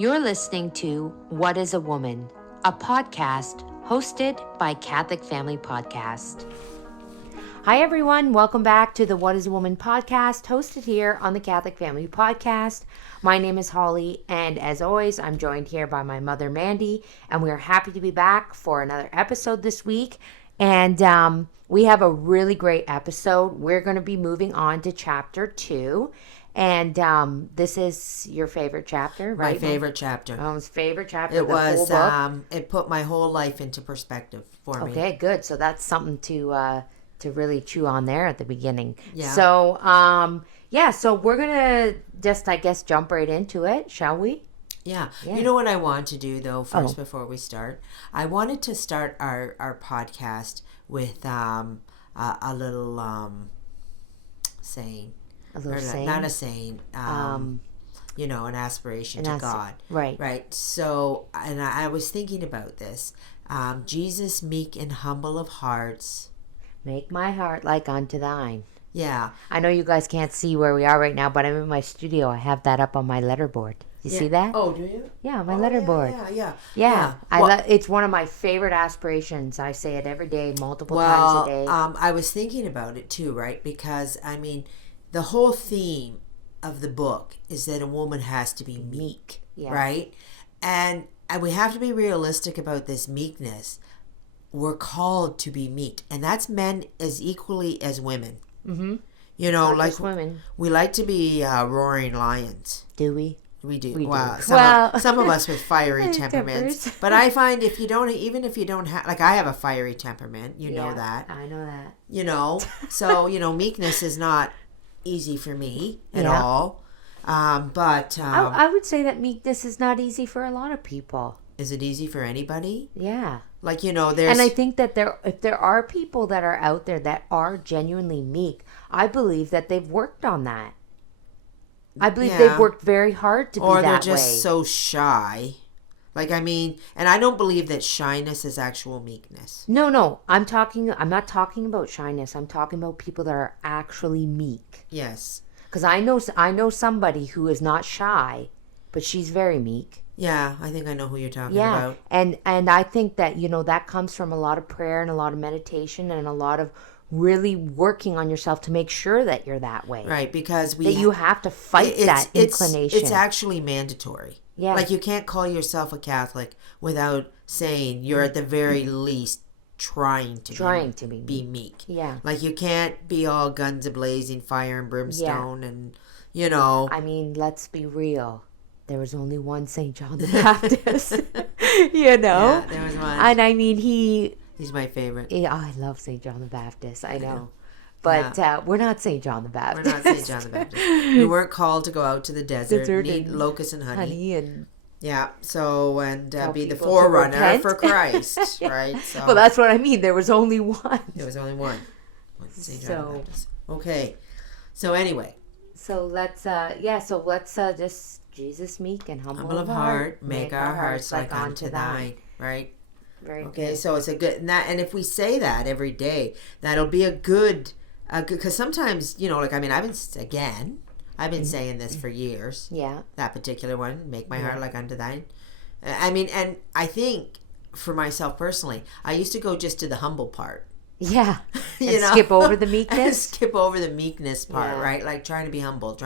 You're listening to What is a Woman, a podcast hosted by Catholic Family Podcast. Hi, everyone. Welcome back to the What is a Woman podcast, hosted here on the Catholic Family Podcast. My name is Holly, and as always, I'm joined here by my mother, Mandy, and we're happy to be back for another episode this week. And we have a really great episode. We're going to be moving on to chapter 2. And this is your favorite chapter, right? My favorite chapter. Mom's favorite chapter. It was. It put my whole life into perspective for me. Okay, good. So that's something to really chew on there at the beginning. Yeah. So so we're gonna just, I guess, jump right into it, shall we? Yeah. You know what I want to do though first before we start? I wanted to start our podcast with a little saying. A little saying? Not a saying. An aspiration to God. Right. Right. So, and I was thinking about this. Jesus, meek and humble of hearts. Make my heart like unto thine. Yeah. I know you guys can't see where we are right now, but I'm in my studio. I have that up on my letterboard. You see that? Oh, do you? Yeah, my letterboard. Yeah. It's one of my favorite aspirations. I say it every day, multiple times a day. I was thinking about it too, right? Because, I mean, the whole theme of the book is that a woman has to be meek, right? And we have to be realistic about this meekness. We're called to be meek, and that's men as equally as women. Mm-hmm. You know, not like just women. We like to be roaring lions. Do we? We do. We well, do. Some of us with fiery temperaments. But I find if you don't have, like I have a fiery temperament, you know that. I know that. You know, so, meekness is not easy for me at all. But I would say that meekness is not easy for a lot of people. Is it easy for anybody? Yeah. Like, there's... And I think that if there are people that are out there that are genuinely meek, I believe that they've worked on that. I believe they've worked very hard to be that way. Or they're just so shy. Like, I mean, and I don't believe that shyness is actual meekness. No. I'm not talking about shyness. I'm talking about people that are actually meek. Yes. Because I know somebody who is not shy, but she's very meek. Yeah, I think I know who you're talking about. And I think that, that comes from a lot of prayer and a lot of meditation and a lot of really working on yourself to make sure that you're that way. Right, because you have to fight that inclination. It's actually mandatory. Yeah. Like, you can't call yourself a Catholic without saying you're at the very least trying to be meek. Yeah. Like, you can't be all guns a-blazing, fire and brimstone and, I mean, let's be real. There was only one St. John the Baptist, Yeah, there was one. And I mean, he's my favorite. Yeah, I love St. John the Baptist. I know. But we're not St. John the Baptist. We're not St. John the Baptist. We weren't called to go out to the desert and eat locusts and honey. So, and be the forerunner for Christ, right? So, well, that's what I mean. There was only one. There was only one. St. John the Baptist. Okay. So, anyway. So, let's just... Jesus meek and humble of heart, make our hearts like unto thine. Right? Very okay, good. So it's a good, and if we say that every day, that'll be a good, because sometimes, I've been saying this for years. Yeah. That particular one, make my heart like unto thine. I mean, and I think for myself personally, I used to go just to the humble part. Yeah. Skip over the meekness? Skip over the meekness part, right? Like trying to be humble.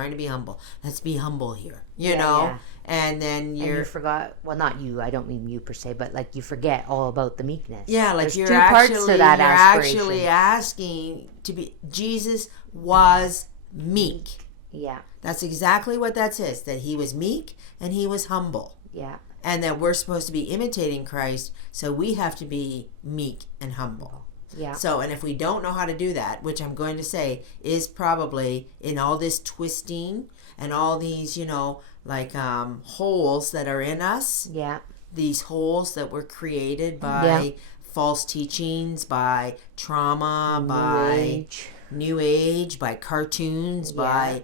Let's be humble here, you know? Yeah. And then And you forgot, well, not you, I don't mean you per se, but like you forget all about the meekness. Yeah, like there's two parts to that aspiration. You're actually asking to be, Jesus was meek. Yeah. That's exactly what that says, that he was meek and he was humble. Yeah. And that we're supposed to be imitating Christ, so we have to be meek and humble. Yeah. So, and if we don't know how to do that, which I'm going to say is probably in all this twisting and all these, holes that are in us. Yeah. These holes that were created by false teachings, by trauma, by New Age, by cartoons, by,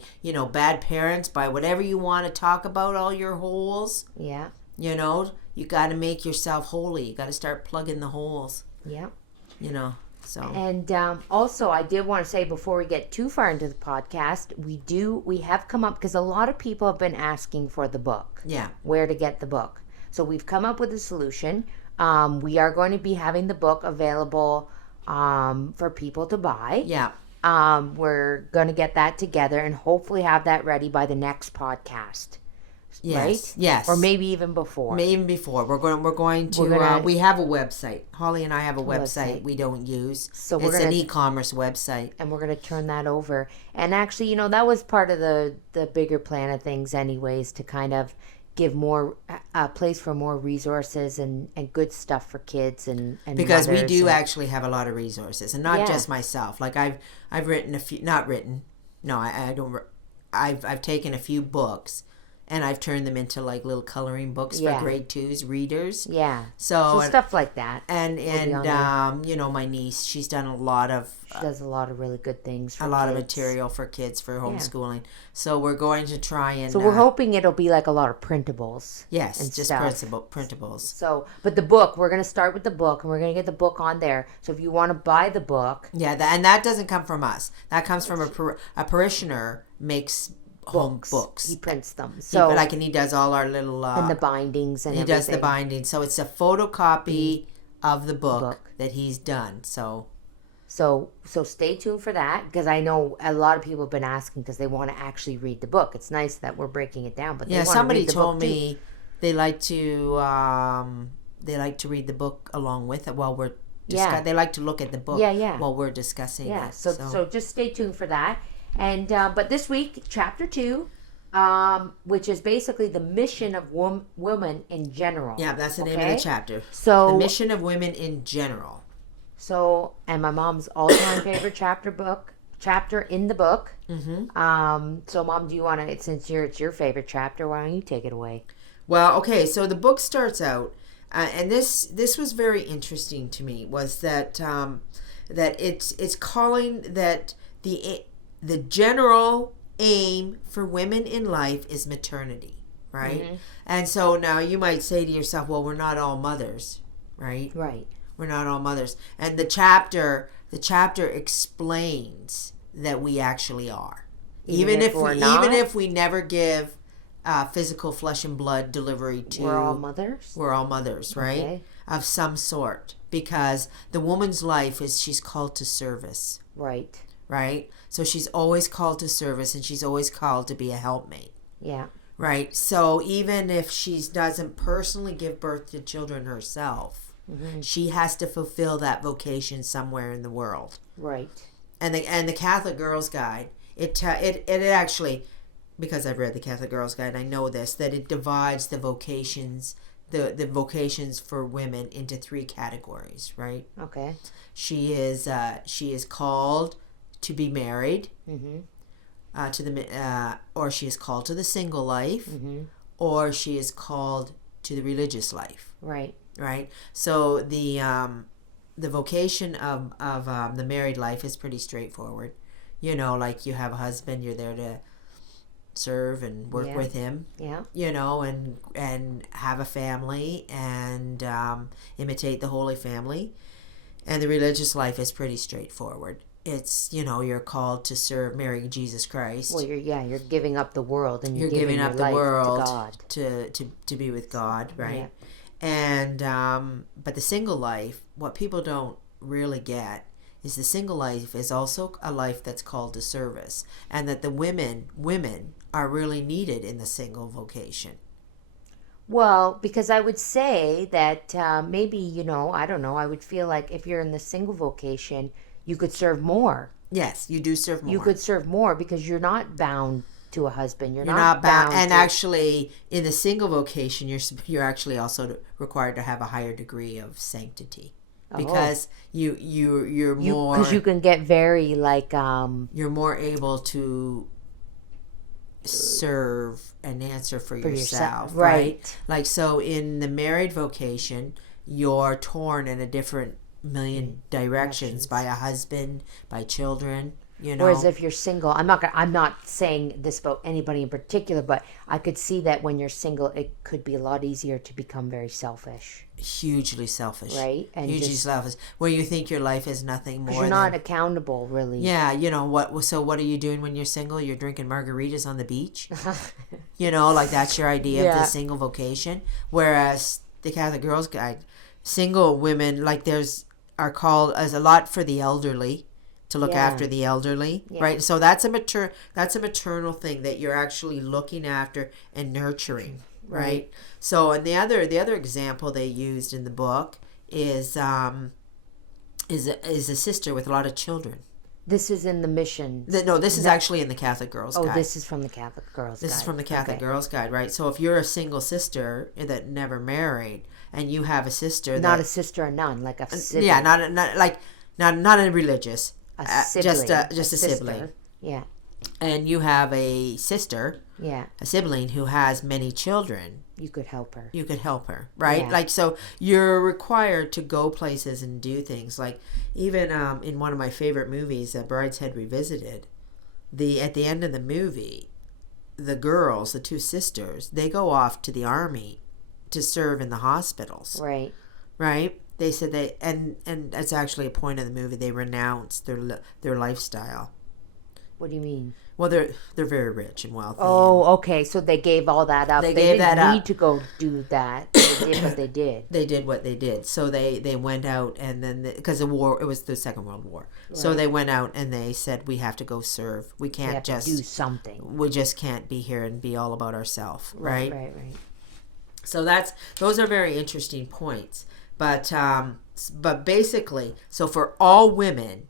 bad parents, by whatever you want to talk about, all your holes. Yeah. You got to make yourself holy. You got to start plugging the holes. Yeah. So and also I did want to say before we get too far into the podcast, we have come up because a lot of people have been asking for the book. Yeah. Where to get the book. So we've come up with a solution. We are going to be having the book available for people to buy. Yeah. We're going to get that together and hopefully have that ready by the next podcast. Yes. Right? Yes. Or maybe even before. Maybe even before. We're going to we have a website. Holly and I have a website we don't use. So it's an e-commerce website. And we're going to turn that over. And actually, that was part of the bigger plan of things anyways, to kind of give more a place for more resources and good stuff for kids and because we do actually have a lot of resources, and not just myself. Like I've written I've taken a few books and I've turned them into like little coloring books for grade 2s readers. Yeah. So stuff like that. And my niece, she does a lot of really good things for a lot kids. of material for kids for homeschooling. Yeah. So we're going to try and we're hoping it'll be like a lot of printables. Yes, and just printables. So, but the book, we're going to start with the book and we're going to get the book on there. So if you want to buy the book, and that doesn't come from us. That comes from a parishioner makes home books. He prints them. So he does all our little and the bindings and everything. He does the bindings. So it's a photocopy of the book that he's done. So stay tuned for that, because I know a lot of people have been asking because they want to actually read the book. It's nice that we're breaking it down, but they want somebody to read the told book me too. they like to read the book along with it while we're they like to look at the book while we're discussing it. So just stay tuned for that. And but this week, chapter 2, which is basically the mission of women in general. Yeah, that's the name of the chapter. So the mission of women in general. So, and my mom's all-time favorite chapter in the book. Mm-hmm. So, Mom, do you want to, since it's your favorite chapter, why don't you take it away? Well, okay. So the book starts out, and this was very interesting to me. Was that that it's calling that the general aim for women in life is maternity, right? Mm-hmm. And so now you might say to yourself, well, we're not all mothers, right? Right. We're not all mothers. And the chapter explains that we actually are. Even if we never give physical flesh and blood delivery to... We're all mothers? We're all mothers, right? Okay. Of some sort. Because the woman's life she's called to service. Right. Right? So she's always called to service, and she's always called to be a helpmate. Yeah. Right? So even if she doesn't personally give birth to children herself, mm-hmm. she has to fulfill that vocation somewhere in the world. Right. And the Catholic Girls Guide, it actually, because I've read the Catholic Girls Guide, I know this, that it divides the vocations, the vocations for women into 3 categories, right? Okay. She is called to be married, mm-hmm. Or she is called to the single life, mm-hmm. or she is called to the religious life. Right. Right. So the vocation of the married life is pretty straightforward. Like you have a husband, you're there to serve and work with him. Yeah. And have a family and imitate the Holy Family. And the religious life is pretty straightforward. It's, you're called to serve, marry Jesus Christ. Well, you're giving up the world, and you're giving up the world to God to be with God, right? Yeah. And but the single life, what people don't really get is the single life is also a life that's called to service, and that the women are really needed in the single vocation. Well, because I would say that maybe, I don't know, I would feel like if you're in the single vocation, you could serve more. Yes, you do serve more. You could serve more because you're not bound to a husband. You're not bound. And actually, in the single vocation, you're actually also required to have a higher degree of sanctity, because you're more, because you can get very like you're more able to serve and answer for yourself, right? Like, so in the married vocation, you're torn in a different million directions by a husband, by children, you know. Whereas if you're single, I'm not saying this about anybody in particular, but I could see that when you're single, it could be a lot easier to become very selfish. Hugely selfish. Right? And hugely selfish. Where you think your life is nothing more you're not accountable, really. Yeah, you know what? So what are you doing when you're single? You're drinking margaritas on the beach. You know, like that's your idea of the single vocation. Whereas the Catholic Girls Guide, single women are called as a lot for the elderly, to look after the elderly, right? So that's a maternal thing that you're actually looking after and nurturing, right? So, and the other example they used in the book is a sister with a lot of children. This is in the mission. This is actually in the Catholic Girls Guide. Oh, this is from the Catholic Girls Guide. This is from the Catholic Girls Guide, right? So if you're a single sister that never married, and you have a sister, not a sister, a nun, like a sibling. Yeah, not a religious, a sibling, just a sibling. Yeah. And you have a sister, a sibling who has many children. You could help her. Right? Yeah. Like, so you're required to go places and do things. Like, even in one of my favorite movies, Brideshead Revisited, at the end of the movie, the girls, the two sisters, they go off to the army to serve in the hospitals. Right. Right? They said and that's actually a point of the movie, they renounce their lifestyle. What do you mean? Well, they're very rich and wealthy. Oh, okay. So they gave all that up. They didn't need to go do that. They did what they did. They did what they did. So they went out, and then because the war, it was the Second World War. Right. So they went out and they said, we have to go serve. We can't just do something. We just can't be here and be all about ourselves, right? Right. So those are very interesting points. But basically, so for all women,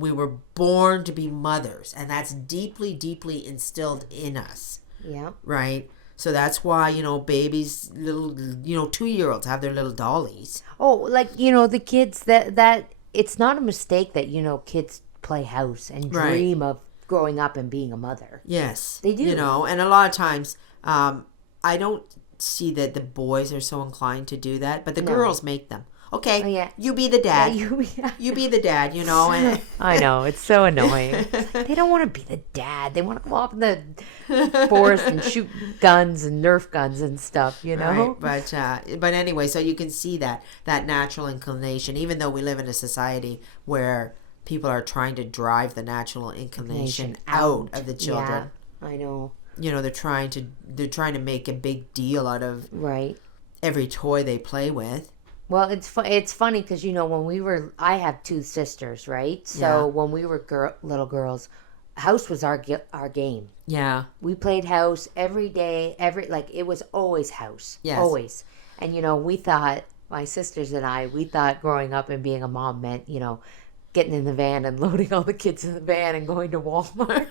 we were born to be mothers, and that's deeply, deeply instilled in us. Yeah. Right? So that's why, babies, little, 2-year-olds have their little dollies. Oh, like, the kids that it's not a mistake that, kids play house and dream of growing up and being a mother. Yes. They do. And a lot of times, I don't see that the boys are so inclined to do that, but the girls make them. Okay, you be the dad. You be the dad, And I know, it's so annoying. They don't want to be the dad. They want to go off in the forest and shoot guns and Nerf guns and stuff, Right. But anyway, so you can see that natural inclination, even though we live in a society where people are trying to drive the natural inclination out of the children. Yeah, I know. They're trying to make a big deal out of every toy they play with. Well, it's funny because, I have 2 sisters, right? So when we were little girls, house was our game. Yeah. We played house every day, it was always house. Yes. Always. And, we thought, my sisters and I, growing up and being a mom meant, getting in the van and loading all the kids in the van and going to Walmart.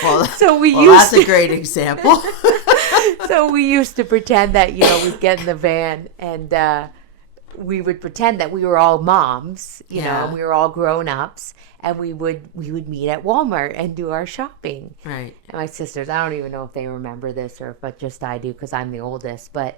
That's a great example. So we used to pretend that, we'd get in the van and, we would pretend that we were all moms, and we were all grown-ups, and we would meet at Walmart and do our shopping. Right. And my sisters, I don't even know if they remember this or if just I do because I'm the oldest, and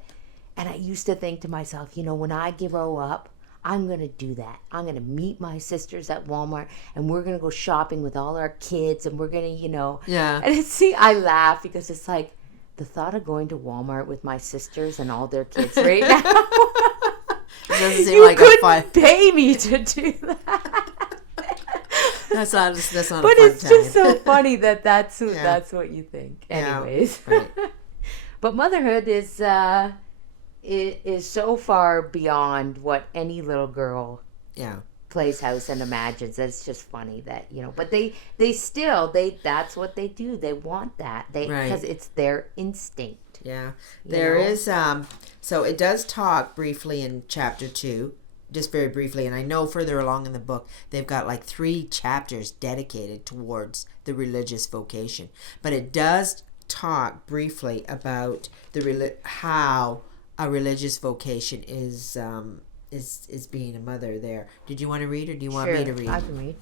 I used to think to myself, when I grow up, I'm going to do that. I'm going to meet my sisters at Walmart, and we're going to go shopping with all our kids, and we're going to, Yeah. And I laugh because it's like the thought of going to Walmart with my sisters and all their kids right now. Doesn't seem like a fun. Pay me to do that. That's not a fun But it's time. just so funny that's what you think. Anyways, right. But motherhood is so far beyond what any little girl plays house and imagines. It's just funny that But they still that's what they do. They want that because it's their instinct. Yeah, there is. So it does talk briefly in chapter 2, just very briefly, and I know further along in the book they've got 3 chapters dedicated towards the religious vocation. But it does talk briefly about how a religious vocation is being a mother. There, did you want to read, or do you want me to read? I can read.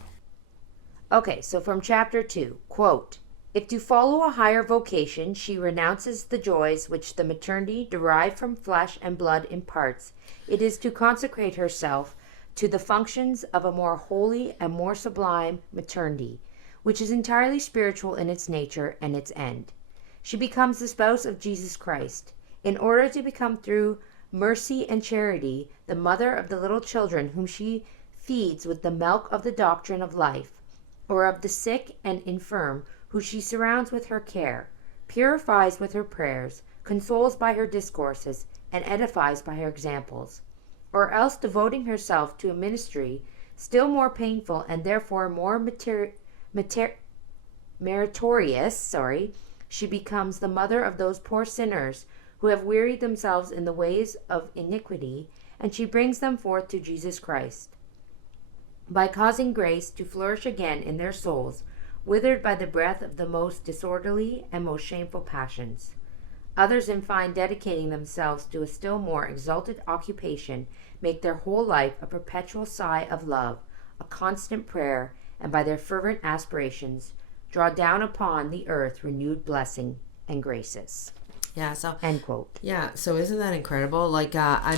Okay, so from chapter 2, quote. If to follow a higher vocation, she renounces the joys which the maternity derived from flesh and blood imparts, it is to consecrate herself to the functions of a more holy and more sublime maternity, which is entirely spiritual in its nature and its end. She becomes the spouse of Jesus Christ, in order to become through mercy and charity the mother of the little children whom she feeds with the milk of the doctrine of life, or of the sick and infirm who she surrounds with her care, purifies with her prayers, consoles by her discourses, and edifies by her examples, or else devoting herself to a ministry still more painful and therefore more meritorious, she becomes the mother of those poor sinners who have wearied themselves in the ways of iniquity, and she brings them forth to Jesus Christ, by causing grace to flourish again in their souls, withered by the breath of the most disorderly and most shameful passions. Others, in fine, dedicating themselves to a still more exalted occupation, make their whole life a perpetual sigh of love, a constant prayer, and by their fervent aspirations draw down upon the earth renewed blessing and graces. Yeah, so end quote. Yeah, so isn't that incredible? Like, I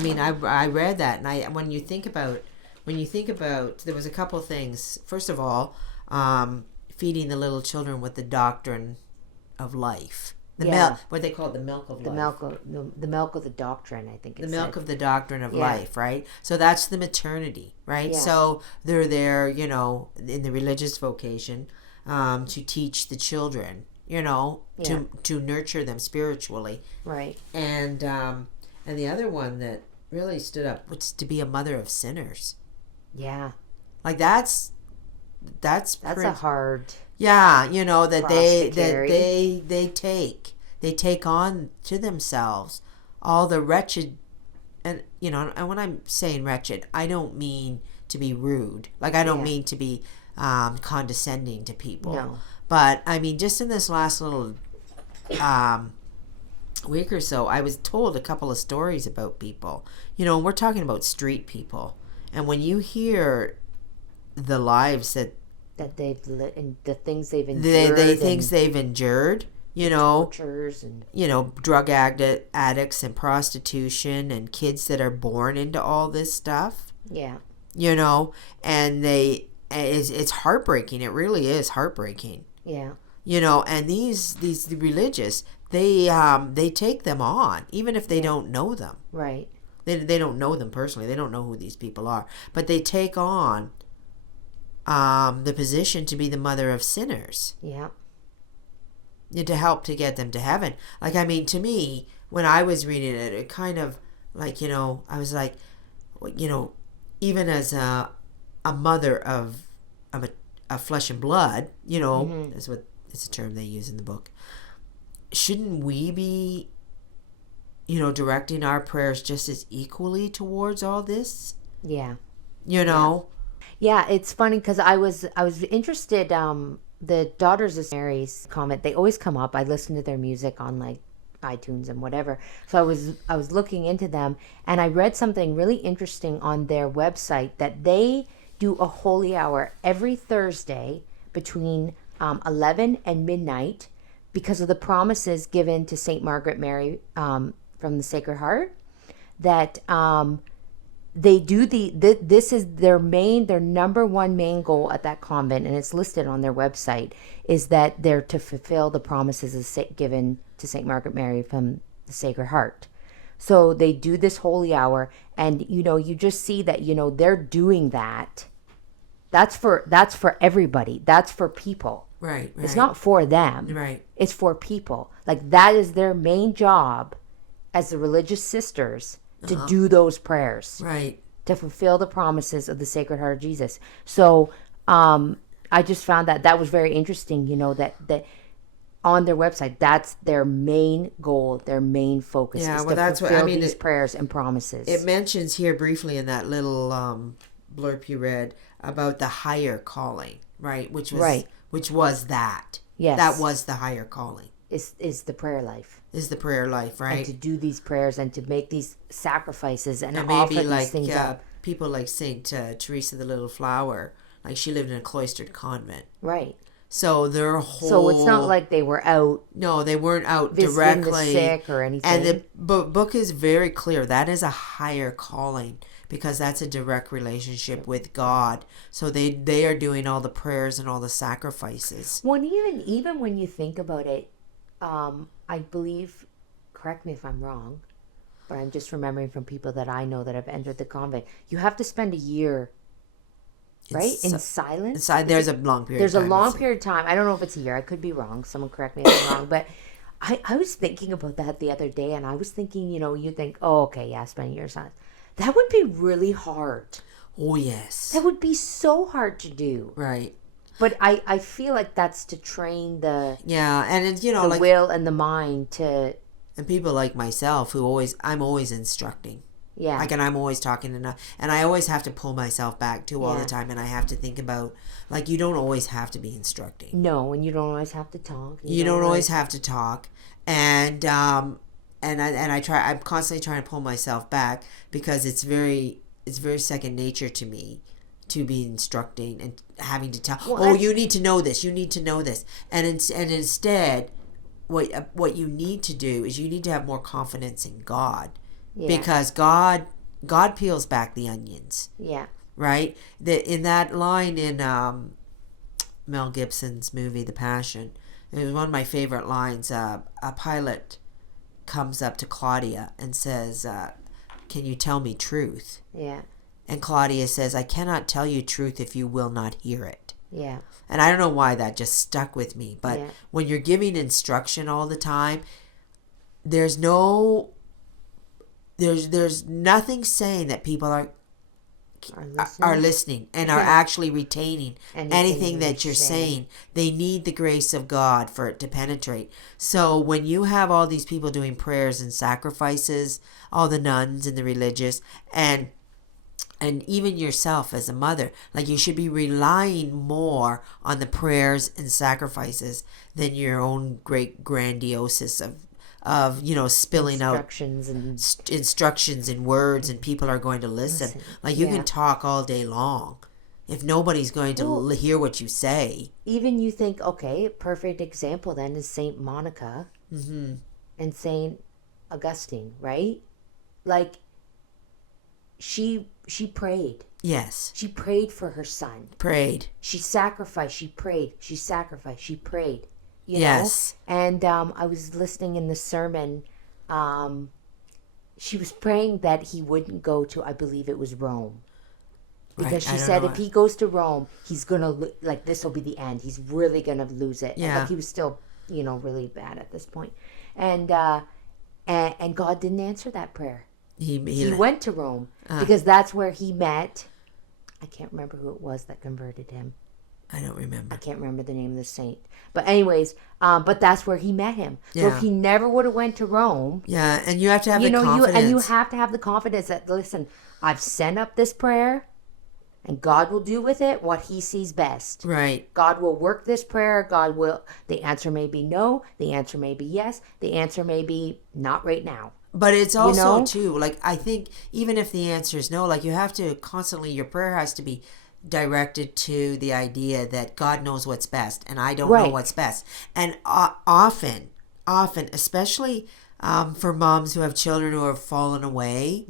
read that, and when you think about, there was a couple things. First of all, feeding the little children with the doctrine of life. What they call it, the milk of life. The milk of the doctrine, I think. The milk of the doctrine of life, right? So that's the maternity, right? Yeah. So they're there, in the religious vocation, to teach the children, to nurture them spiritually, right? And the other one that really stood up was to be a mother of sinners. Yeah, like that's a hard. Yeah, that they take on to themselves all the wretched, and and when I'm saying wretched, I don't mean to be rude. Like, I don't mean to be condescending to people. No. But I mean, just in this last little week or so, I was told a couple of stories about people. And we're talking about street people, and when you hear the lives that they've lived and the things they've endured, they've endured, tortures and drug addicts and prostitution and kids that are born into all this stuff. Yeah. And it's heartbreaking. It really is heartbreaking. Yeah. And these religious, they take them on even if they don't know them. Right. They don't know them personally. They don't know who these people are, but they take on the position to be the mother of sinners. Yeah. To help to get them to heaven. Like, I mean, to me, when I was reading it, it kind of like, I was like, even as a mother of flesh and blood, mm-hmm. is what it's a term they use in the book. Shouldn't we be, directing our prayers just as equally towards all this? Yeah. Yeah, it's funny because I was interested. The Daughters of Mary's comment, they always come up. I listen to their music on like iTunes and whatever. So I was looking into them, and I read something really interesting on their website that they do a holy hour every Thursday between 11 and midnight because of the promises given to St. Margaret Mary from the Sacred Heart, that they do this is their number one main goal at that convent, and it's listed on their website, is that they're to fulfill the promises given to St. Margaret Mary from the Sacred Heart. So they do this holy hour, and you just see that they're doing that. That's for everybody. That's for people. Right. It's not for them. Right. It's for people. Like, that is their main job as the religious sisters, to do those prayers. Right. To fulfill the promises of the Sacred Heart of Jesus. So I just found that was very interesting, that on their website, that's their main goal, their main focus, is to fulfill these prayers and promises. It mentions here briefly in that little blurb you read about the higher calling, right? Which was that. Yes. That was the higher calling. Is the prayer life. Is the prayer life, right? And to do these prayers and to make these sacrifices and offer maybe these things up. People like Saint Teresa the Little Flower, like she lived in a cloistered convent. Right. So their whole... So it's not like they were out... No, they weren't out visiting directly. the sick or anything. And the book is very clear. That is a higher calling, because that's a direct relationship with God. So they are doing all the prayers and all the sacrifices. Well, even when you think about it, I believe, correct me if I'm wrong, but I'm just remembering from people that I know that have entered the convent, you have to spend a year, right, in silence. There's a long period. There's a long period of time. I don't know if it's a year. I could be wrong. Someone correct me if I'm wrong. But I was thinking about that the other day, and I was thinking, you think, oh, okay, yeah, spend a year in silence. That would be really hard. Oh, yes. That would be so hard to do. Right. But I feel like that's to train the and it's, the like will and the mind to. And people like myself I'm always instructing. Yeah. Like, and I'm always talking enough, and I always have to pull myself back too all the time, and I have to think about, like, you don't always have to be instructing. No, and you don't always have to talk. You don't always have to talk, and I'm constantly trying to pull myself back, because it's very second nature to me to be instructing and having to tell, you need to know this, and instead, what you need to do is you need to have more confidence in God. Yeah. Because God peels back the onions. Yeah. Right? In that line in Mel Gibson's movie The Passion, it was one of my favorite lines. A pilot comes up to Claudia and says, can you tell me truth? Yeah. And Claudia says, I cannot tell you truth if you will not hear it. Yeah. And I don't know why that just stuck with me. But when you're giving instruction all the time, there's nothing saying that people are listening and are actually retaining anything that you're saying. They need the grace of God for it to penetrate. So when you have all these people doing prayers and sacrifices, all the nuns and the religious, and even yourself as a mother, like, you should be relying more on the prayers and sacrifices than your own great grandiosis of spilling instructions and words, and people are going to listen. Like, you can talk all day long. If nobody's going to hear what you say. Even you think, okay, a perfect example then is Saint Monica and Saint Augustine, right? Like, she prayed. Yes. She prayed for her son. Prayed. She sacrificed. She prayed. She sacrificed. She prayed. Yes. And I was listening in the sermon. She was praying that he wouldn't go to, I believe it was Rome. Because she said if he goes to Rome, he's going to, like, this will be the end. He's really going to lose it. Yeah. Like, he was still, really bad at this point. And God didn't answer that prayer. He went to Rome because that's where he met. I can't remember who it was that converted him. I don't remember. I can't remember the name of the saint. But anyways, but that's where he met him. So if he never would have went to Rome. Yeah, and you have to have the confidence. And you have to have the confidence that, listen, I've sent up this prayer, and God will do with it what he sees best. Right. God will work this prayer. God will, the answer may be no. The answer may be yes. The answer may be not right now. But it's also, too, like, I think even if the answer is no, like, you have to constantly, your prayer has to be directed to the idea that God knows what's best, and I don't know what's best. And often, especially for moms who have children who have fallen away,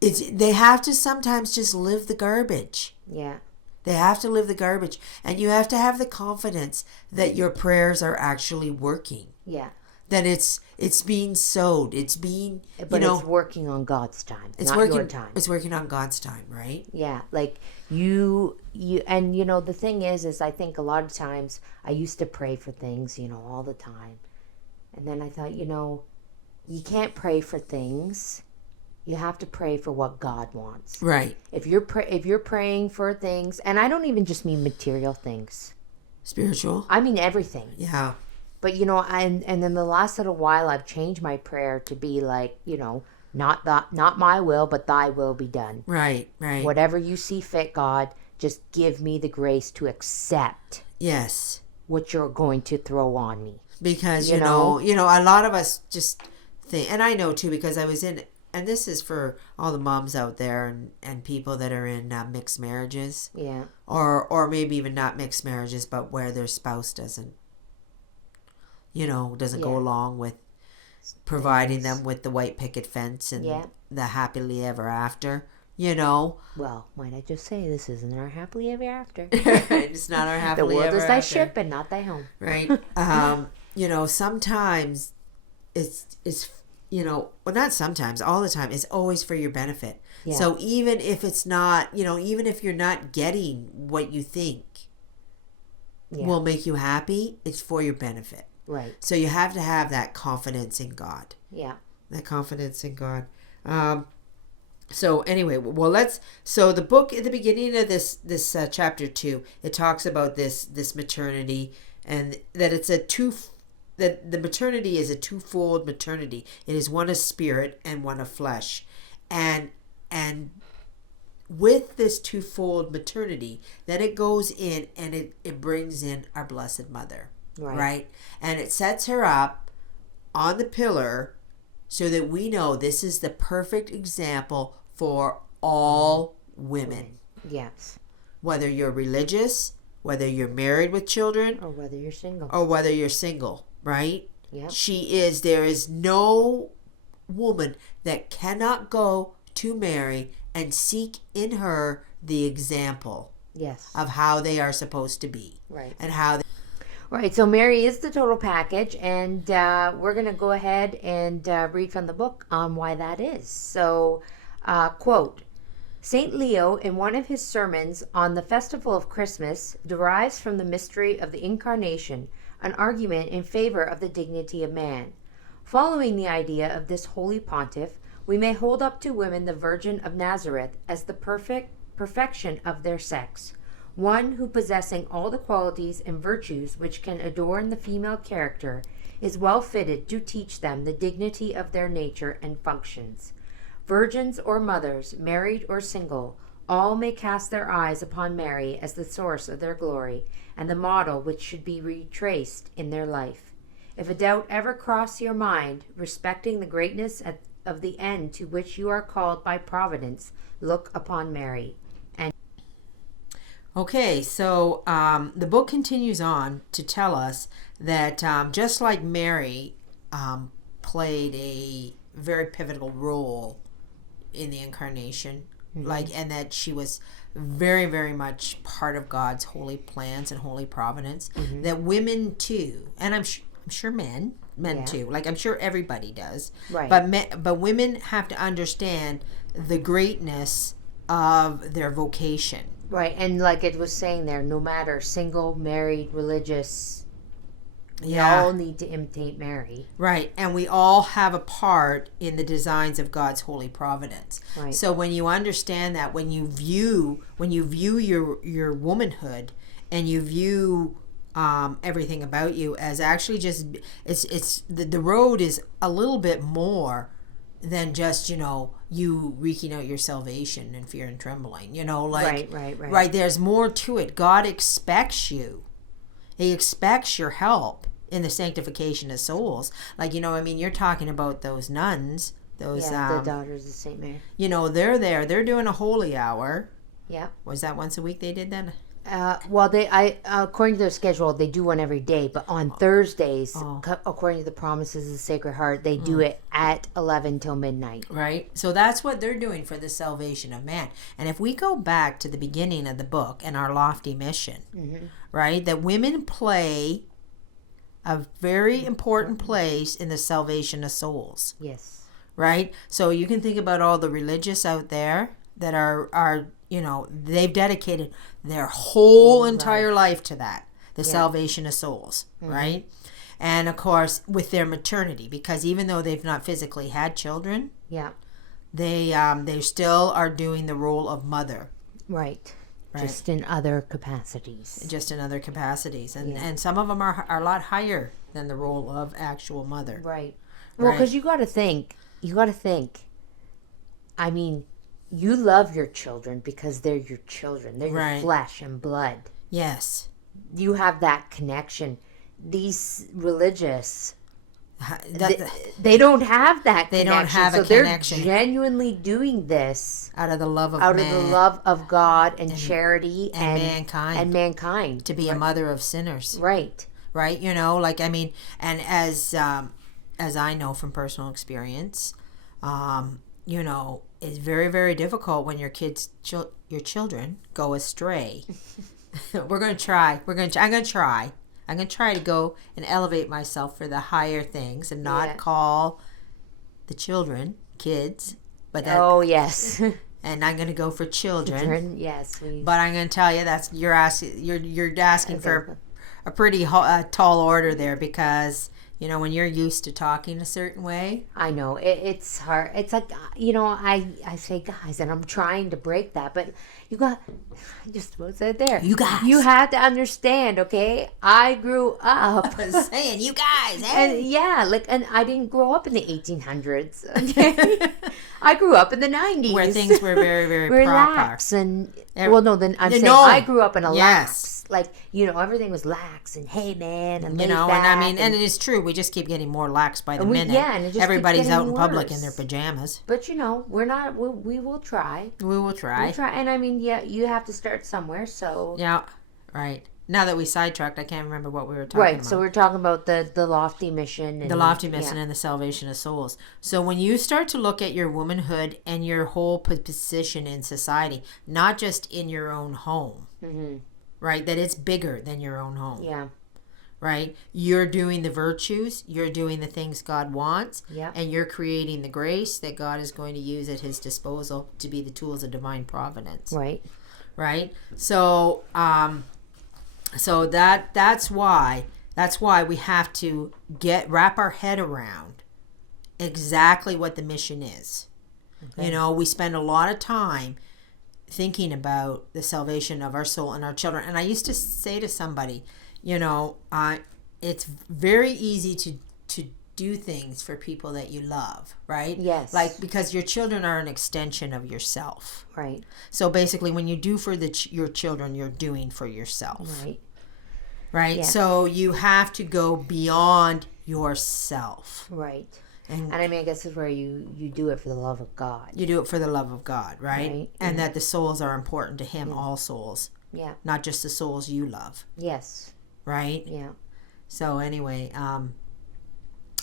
they have to sometimes just live the garbage. Yeah. They have to live the garbage. And you have to have the confidence that your prayers are actually working. Yeah. That it's being sowed. It's being, it's working on God's time, not your time. It's working on God's time, right? Yeah, like you, and the thing is I think a lot of times I used to pray for things, all the time, and then I thought, you can't pray for things. You have to pray for what God wants. Right. If you're praying for things, and I don't even just mean material things. Spiritual. I mean everything. Yeah. But, and then the last little while I've changed my prayer to be like, not my will, but thy will be done. Right, right. Whatever you see fit, God, just give me the grace to accept. Yes. What you're going to throw on me. Because, a lot of us just think, and I know too, because I was in, and this is for all the moms out there and people that are in mixed marriages. Yeah. Or maybe even not mixed marriages, but where their spouse doesn't go along with providing them with the white picket fence and the happily ever after, Well, might I just say, this isn't our happily ever after. It's not our happily ever after. The world is thy ship and not thy home. Right. Sometimes it's well, not sometimes, all the time, it's always for your benefit. Yeah. So even if it's not, even if you're not getting what you think will make you happy, it's for your benefit. Right. So you have to have that confidence in God. Yeah. That confidence in God. So anyway, so the book at the beginning of this chapter 2, it talks about this maternity, and that that the maternity is a twofold maternity. It is one of spirit and one of flesh. And with this twofold maternity, then it goes in and it brings in our Blessed Mother. Right? And it sets her up on the pillar so that we know this is the perfect example for all women. Yes. Whether you're religious, whether you're married with children, or whether you're single. Right? Yeah. There is no woman that cannot go to Mary and seek in her the example of how they are supposed to be. Right. And how Right, so Mary is the total package, and we're going to go ahead and read from the book on why that is. So, quote, St. Leo, in one of his sermons on the festival of Christmas, derives from the mystery of the Incarnation an argument in favor of the dignity of man. Following the idea of this holy pontiff, we may hold up to women the Virgin of Nazareth as the perfection of their sex, one who, possessing all the qualities and virtues which can adorn the female character, is well fitted to teach them the dignity of their nature and functions. Virgins or mothers, married or single, all may cast their eyes upon Mary as the source of their glory and the model which should be retraced in their life. If a doubt ever cross your mind respecting the greatness of the end to which you are called by Providence, look upon Mary. Okay, so the book continues on to tell us that just like Mary played a very pivotal role in the Incarnation, and that she was very, very much part of God's holy plans and holy providence, that women too, and I'm sure men too, like I'm sure everybody does, right? But women have to understand the greatness of their vocation. Right, and like it was saying there, no matter single, married, religious, we all need to imitate Mary. Right, and we all have a part in the designs of God's holy providence. Right. So when you understand that, when you view your womanhood, and you view everything about you as actually just it's the road is a little bit more than just you wreaking out your salvation in fear and trembling, right. There's more to it. God expects you. He expects your help in the sanctification of souls. You're talking about those nuns, those the daughters of Saint Mary. They're there. They're doing a holy hour. Yeah. Was that once a week they did that? According to their schedule, they do one every day, but on Thursdays, according to the Promises of the Sacred Heart, they do it at 11 till midnight. Right. So that's what they're doing for the salvation of man. And if we go back to the beginning of the book and our lofty mission, right, that women play a very important place in the salvation of souls. Yes. Right. So you can think about all the religious out there that are they've dedicated their whole entire life to that, the salvation of souls, right? And of course, with their maternity, because even though they've not physically had children, they still are doing the role of mother. Right. Just in other capacities. And some of them are a lot higher than the role of actual mother. Right. Well, because you got to think. I mean, you love your children because they're your children. They're your flesh and blood. Yes. You have that connection. These religious, they don't have that connection. They don't have a connection. So they're genuinely doing this out of the love of man. Out of the love of God and charity and mankind. And mankind. To be a mother of sinners. Right. Right? And as as I know from personal experience, you know, it's very, very difficult when your children go astray. We're going to try. I'm going to try. I'm going to try to go and elevate myself for the higher things and not call the children kids. But that, yes. And I'm going to go for children. Yes. But I'm going to tell you you're asking for a pretty tall order there, because you know, when you're used to talking a certain way. I know. It's hard. It's like, you know, I say guys, and I'm trying to break that. But you got, just about said there. You guys. You have to understand, okay? I grew up. I was saying, you guys. Hey? And and I didn't grow up in the 1800s. Okay? I grew up in the 90s. Where things were very, very proper. Lax and, I grew up in a lax. Like, you know, everything was lax and hey man and you know, and I mean, and it is true. We just keep getting more lax by the minute. Yeah, and it just everybody's out in worse. Public in their pajamas. But you know, we're not. We will try. We will try. We'll try, and I mean, yeah, you have to start somewhere. So yeah, right. Now that we sidetracked, I can't remember what we were talking about. Right. So we're talking about the lofty mission. And, the lofty mission and the salvation of souls. So when you start to look at your womanhood and your whole position in society, not just in your own home. Mm-hmm. Right, that it's bigger than your own home. Yeah. Right? You're doing the virtues, you're doing the things God wants, and you're creating the grace that God is going to use at his disposal to be the tools of divine providence. Right. Right? So so that's why we have to wrap our head around exactly what the mission is. Okay. You know, we spend a lot of time thinking about the salvation of our soul and our children. And I used to say to somebody, you know, it's very easy to do things for people that you love, right? Yes. Like, because your children are an extension of yourself. Right. So basically, when you do for your children, you're doing for yourself. Right. Right? Yeah. So you have to go beyond yourself. Right. And I mean, I guess it's where you do it for the love of God. You do it for the love of God, right? And that the souls are important to him, all souls. Yeah. Not just the souls you love. Yes. Right? Yeah. So anyway,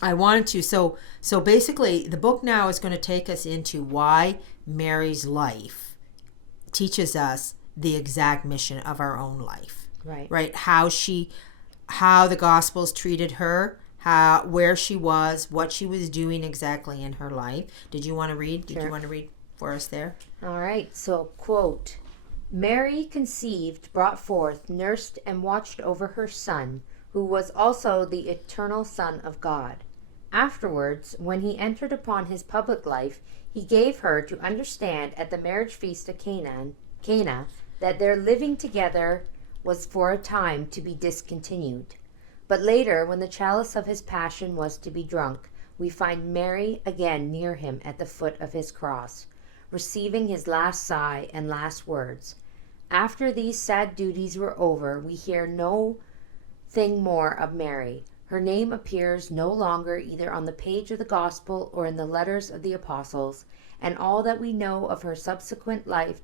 I wanted to, so basically the book now is going to take us into why Mary's life teaches us the exact mission of our own life. Right. Right? How the Gospels treated her, where she was, what she was doing exactly in her life. Did you want to read? Did you want to read for us there? All right. So, quote, Mary conceived, brought forth, nursed, and watched over her son, who was also the eternal Son of God. Afterwards, when he entered upon his public life, he gave her to understand at the marriage feast of Cana that their living together was for a time to be discontinued. But later, when the chalice of his passion was to be drunk, we find Mary again near him at the foot of his cross, receiving his last sigh and last words. After these sad duties were over, we hear no thing more of Mary. Her name appears no longer either on the page of the Gospel or in the letters of the apostles, and all that we know of her subsequent life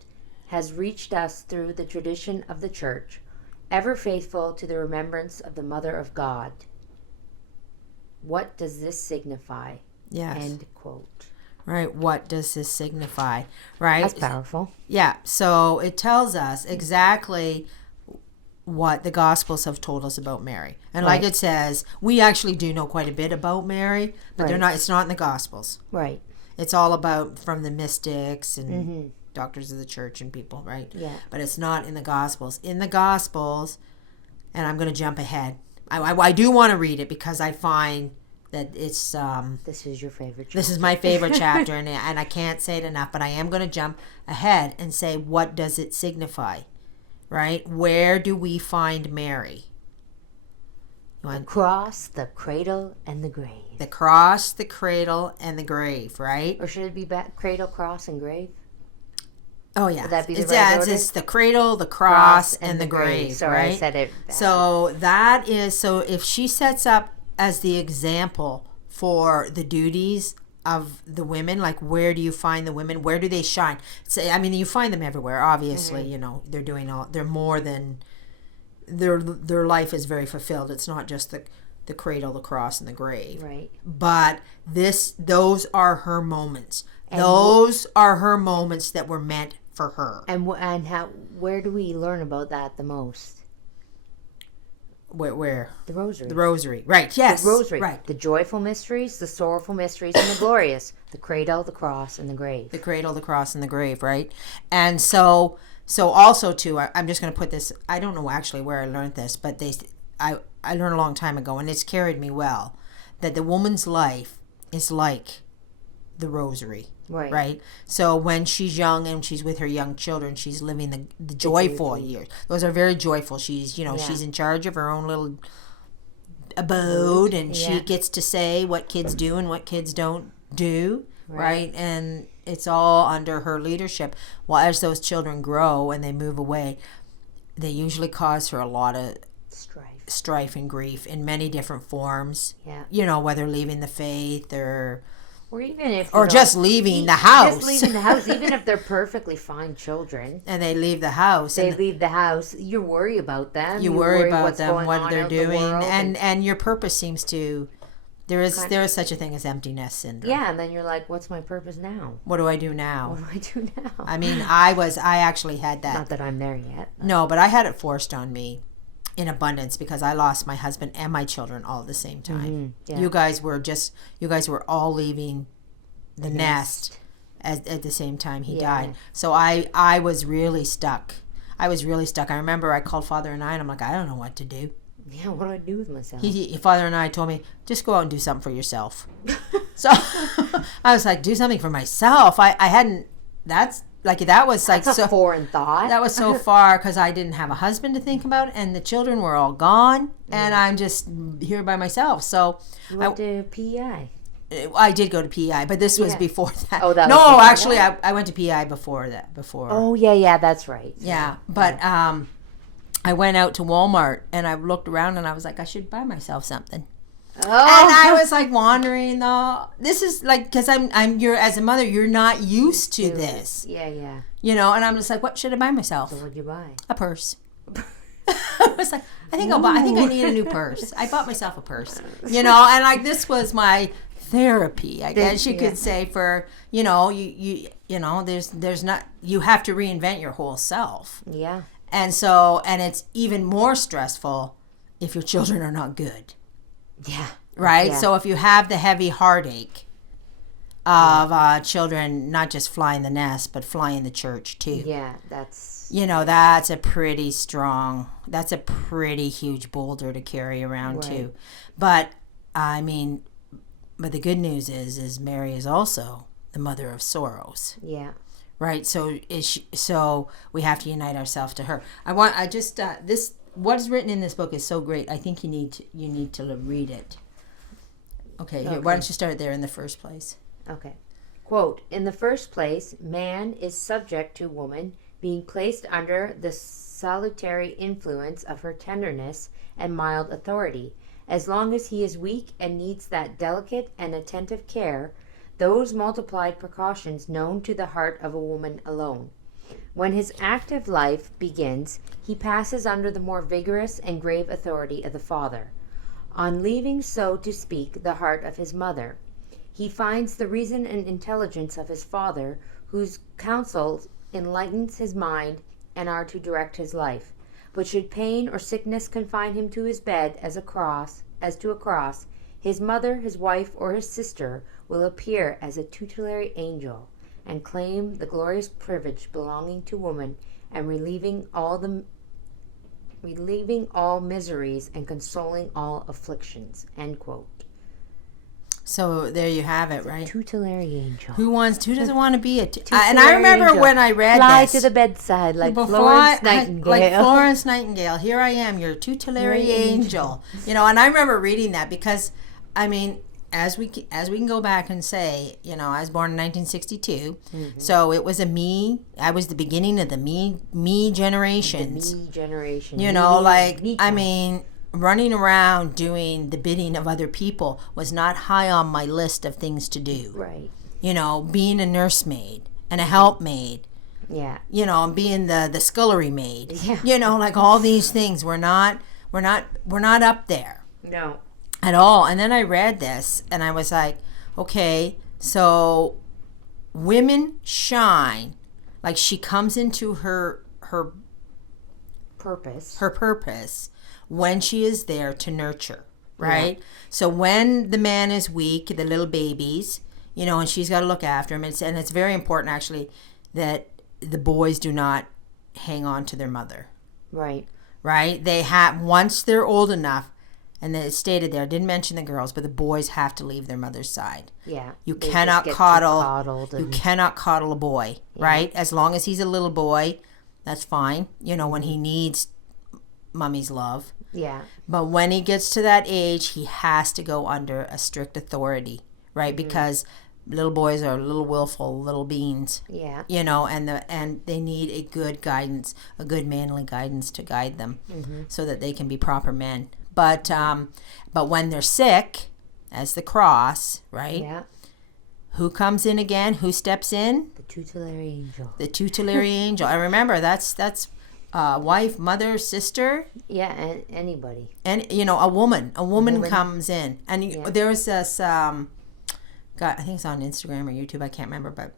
has reached us through the tradition of the Church, ever faithful to the remembrance of the Mother of God. What does this signify? Yes. End quote. Right. What does this signify? Right. That's powerful. Yeah. So it tells us exactly what the Gospels have told us about Mary. And like it says, we actually do know quite a bit about Mary, but it's not in the Gospels. Right. It's all about from the mystics and doctors of the church and people, right? Yeah. But it's not in the Gospels. In the Gospels, and I'm going to jump ahead. I do want to read it because I find that it's... this is your favorite chapter. This is my favorite chapter, and I can't say it enough, but I am going to jump ahead and say, what does it signify? Right? Where do we find Mary? The cross, the cradle, and the grave. The cross, the cradle, and the grave, right? Or should it be cradle, cross, and grave? Oh, yeah. Would that be the right order? It's the cradle, the cross, and the grave, Sorry, right? I said it bad. So if she sets up as the example for the duties of the women, like where do you find the women? Where do they shine? So, I mean, you find them everywhere, obviously. You know, they're more than... Their life is very fulfilled. It's not just the cradle, the cross, and the grave. Right. But those are her moments. Those are her moments that were meant for her. And where do we learn about that the most? Where? The Rosary. The Rosary. Right, yes. The Rosary. Right. The joyful mysteries, the sorrowful mysteries, and the glorious. The cradle, the cross, and the grave. The cradle, the cross, and the grave, right? And so also, too, I'm just going to put this, I don't know actually where I learned this, but I learned a long time ago, and it's carried me well, that the woman's life is like the Rosary. Right. So when she's young and she's with her young children, she's living the joyful years. Those are very joyful. She's, she's in charge of her own little abode, and she gets to say what kids do and what kids don't do. Right. And it's all under her leadership. Well, as those children grow and they move away, they usually cause her a lot of strife and grief in many different forms. Yeah. Whether leaving the faith or even if just leaving the house. Just leaving the house, even if they're perfectly fine children. And they leave the house. Leave the house. You worry about them. You worry about them, what they're doing, and your purpose seems to. There is such a thing as empty nest syndrome. Yeah, and then you're like, what's my purpose now? What do I do now? What do I do now? I mean, I actually had that. Not that I'm there yet. No, but I had it forced on me in abundance because I lost my husband and my children all at the same time. Mm-hmm. Yeah. You guys were all leaving the nest at the same time he died. So I was really stuck. I remember I called Father and I'm like, I don't know what to do. Yeah, what do I do with myself? Father and I told me, just go out and do something for yourself. So I was like, do something for myself. I hadn't. That was like a foreign thought. That was so far because I didn't have a husband to think about, and the children were all gone, and I'm just here by myself. So you went to PEI. I did go to PEI, but this was before that. Oh, that no, was before actually, that? I went to PEI before that. Oh yeah, that's right. Yeah, but I went out to Walmart and I looked around and I was like, I should buy myself something. Oh. And I was like wandering. This is like because you're as a mother, you're not used to this. Yeah. And I'm just like, what should I buy myself? So what'd you buy? A purse. I was like, I think I need a new purse. I bought myself a purse. And like this was my therapy, I guess you could say, for you there's not, you have to reinvent your whole self. Yeah. And it's even more stressful if your children are not good. Yeah. Right? Yeah. So if you have the heavy heartache of children not just flying the nest, but flying the church too. Yeah, that's a pretty huge boulder to carry around too. But I mean, but the good news is Mary is also the mother of sorrows. Yeah. Right. So so we have to unite ourselves to her. What is written in this book is so great. I think you need to read it. Okay. Here, why don't you start there in the first place? Okay. Quote, in the first place, man is subject to woman, being placed under the salutary influence of her tenderness and mild authority. As long as he is weak and needs that delicate and attentive care, those multiplied precautions known to the heart of a woman alone. When his active life begins, he passes under the more vigorous and grave authority of the father. On leaving, so to speak, the heart of his mother, he finds the reason and intelligence of his father, whose counsels enlightens his mind and are to direct his life. But should pain or sickness confine him to his bed as to a cross, his mother, his wife, or his sister will appear as a tutelary angel, and claim the glorious privilege belonging to woman, and relieving all miseries and consoling all afflictions. End quote. So there you have it, right? Tutelary angel. Who doesn't want to be a and I remember angel. When I read Fly this. to the bedside like Florence Nightingale. Like Florence Nightingale. Here I am, your tutelary angel. And I remember reading that because, I mean, as we can go back and say, I was born in 1962, so it was I was the beginning of the me generations. The me generation. I mean, running around doing the bidding of other people was not high on my list of things to do. Right. Being a nursemaid and a helpmaid. Yeah. And being the scullery maid. Yeah. Like all these things we're not up there. No. at all. And then I read this and I was like, okay, so women shine, like she comes into her purpose when she is there to nurture, right? Yeah. So when the man is weak, the little babies, you know, and she's got to look after him. And it's very important, actually, that the boys do not hang on to their mother. Right. Right? They have, once they're old enough, and it's stated there, I didn't mention the girls, but the boys have to leave their mother's side. Yeah. You cannot coddle. You cannot coddle a boy, right? As long as he's a little boy, that's fine. You know, when he needs mommy's love. Yeah. But when he gets to that age, he has to go under a strict authority, right? Mm-hmm. Because little boys are little willful little beings. Yeah. You know, and they need a good guidance, a good manly guidance to guide them, so that they can be proper men. But when they're sick, as the cross, right? Yeah. Who comes in again? Who steps in? The tutelary angel. The tutelary angel. I remember that's wife, mother, sister. Yeah, and anybody. And you know, a woman comes in, and there was this. God, I think it's on Instagram or YouTube. I can't remember, but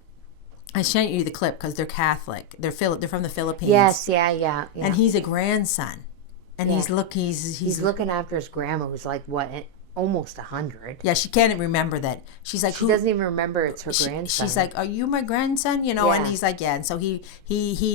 I sent you the clip because they're Catholic. They're from the Philippines. Yes, yeah. And he's a grandson, and he's looking after his grandma, who's like what, almost 100. Yeah, she can't remember that. She's like, she doesn't even remember it's her grandson. She's like, "Are you my grandson?" You know, and he's like, "Yeah." And so he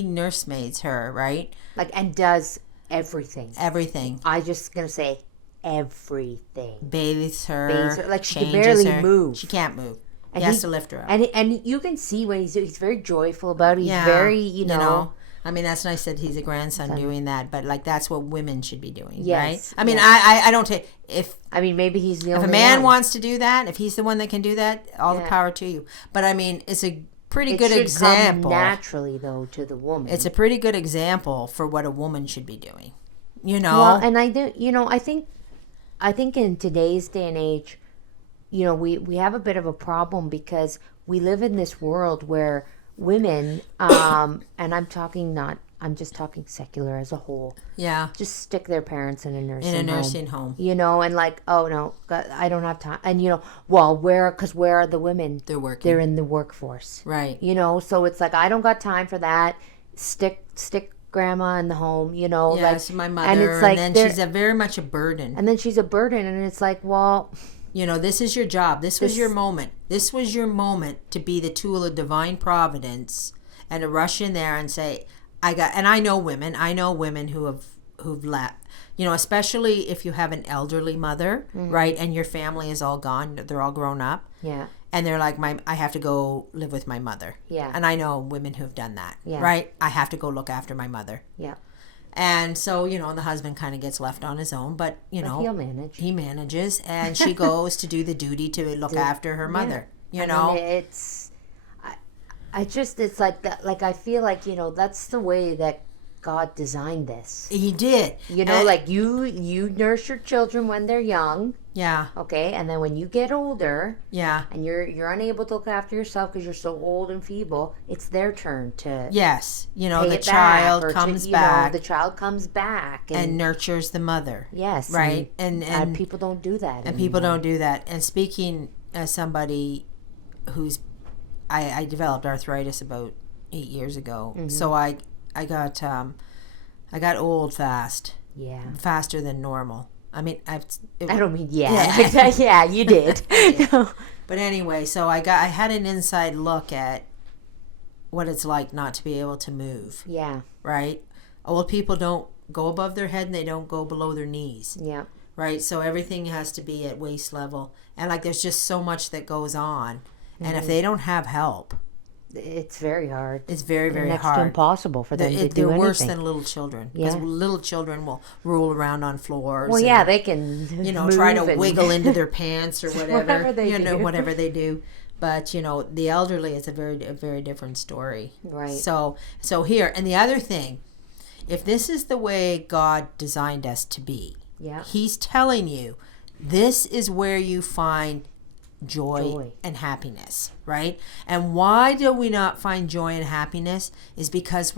nursemaids her, right? Like, and does everything. Everything. I just gonna say everything. Bathes her. Like she can barely move. She can't move. And he has to lift her up. And you can see when he's very joyful about it. He's very, you know. I mean, that's nice that he's a grandson doing that, but like that's what women should be doing, yes, right? I mean, I don't take if. I mean, maybe he's the only. If a man wants to do that, if he's the one that can do that, all the power to you. But I mean, it's a pretty good example. Come naturally, though, to the woman. It's a pretty good example for what a woman should be doing. You know. Well, and I do. You know, I think in today's day and age, you know, we have a bit of a problem because we live in this world where women, and I'm just talking secular as a whole. Yeah. Just stick their parents in a nursing home. You know, and like, oh no, God, I don't have time. And you know, well, where are the women? They're working. They're in the workforce. Right. You know, so it's like, I don't got time for that. Stick grandma in the home, you know. Yeah, like, she's my mother. And it's like, and then she's very much a burden. And then she's a burden, and it's like, well, you know, this is your job. This was your moment. This was your moment to be the tool of divine providence and to rush in there and say, I know women who've left, you know, especially if you have an elderly mother, right? And your family is all gone. They're all grown up. Yeah. And they're like, I have to go live with my mother. Yeah. And I know women who've done that, right? I have to go look after my mother. Yeah. And so, you know, the husband kind of gets left on his own, but, know, he'll manage. He manages, and she goes to do the duty to look after her mother, you know? I mean, it's like that. Like, I feel like, you know, that's the way that God designed this. He did. You know, like you nurse your children when they're young. Yeah. Okay, and then when you get older, and you're unable to look after yourself because you're so old and feeble, it's their turn to you know, the child comes back. The child comes back and nurtures the mother. Yes, right. And people don't do that. And people don't do that. And speaking as somebody who's, I developed arthritis about 8 years ago, so I got old fast. Yeah, faster than normal. I mean, I don't mean yeah, you did. But anyway, so I had an inside look at what it's like not to be able to move. Yeah. Right? Old people don't go above their head and they don't go below their knees. Yeah. Right? So everything has to be at waist level. And like there's just so much that goes on. And if they don't have help, it's very hard. It's very, very next hard. To impossible for them to do anything. They're worse than little children. Because little children will roll around on floors. Well, yeah, they can, try to wiggle into their pants or whatever. Whatever they do. But, the elderly is a very different story. Right. So here, and the other thing, if this is the way God designed us to be, He's telling you, this is where you find joy and happiness, right? And why do we not find joy and happiness is because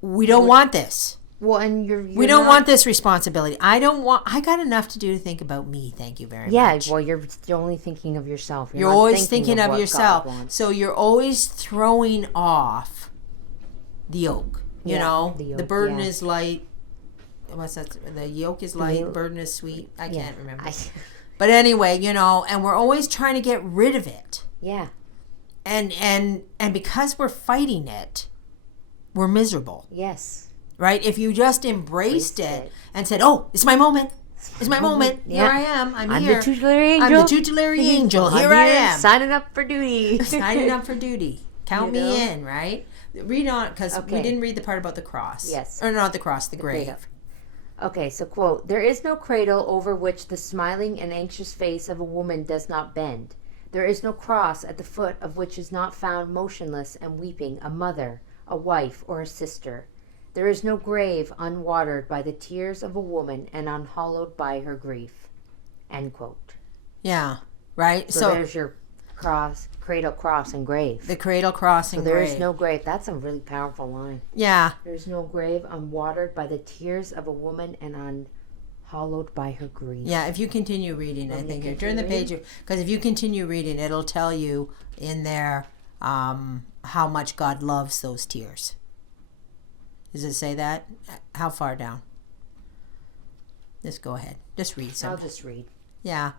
we don't want this. Well, and we don't want this responsibility. I got enough to do to think about me. Thank you very much. Yeah, well, you're only thinking of yourself. You're always thinking of yourself. So you're always throwing off the yoke. You know, the burden is light. What's that? The yoke is light, the burden is sweet. I can't remember. But anyway, you know, and we're always trying to get rid of it. Yeah. And because we're fighting it, we're miserable. Yes. Right? If you just embraced it and said, "Oh, it's my moment. It's my moment. Here I am. I'm here. The tutelary angel. I'm the tutelary angel. Here I am. Signing up for duty. Signing up for duty. Count me in." Right? Read on, because we didn't read the part about the cross. Yes. Or not the cross, the grave. Okay, so quote, "There is no cradle over which the smiling and anxious face of a woman does not bend. There is no cross at the foot of which is not found motionless and weeping a mother, a wife, or a sister. There is no grave unwatered by the tears of a woman and unhallowed by her grief." End quote. Yeah, right? So there's your cross, cradle, cross, and grave. The cradle, cross, and grave. So there is no grave. That's a really powerful line. Yeah. There's no grave unwatered by the tears of a woman and unhallowed by her grief. Yeah, if you continue reading, I think, turn the page, because if you continue reading, it'll tell you in there how much God loves those tears. Does it say that? How far down? Just go ahead. Just read something. I'll just read. Yeah.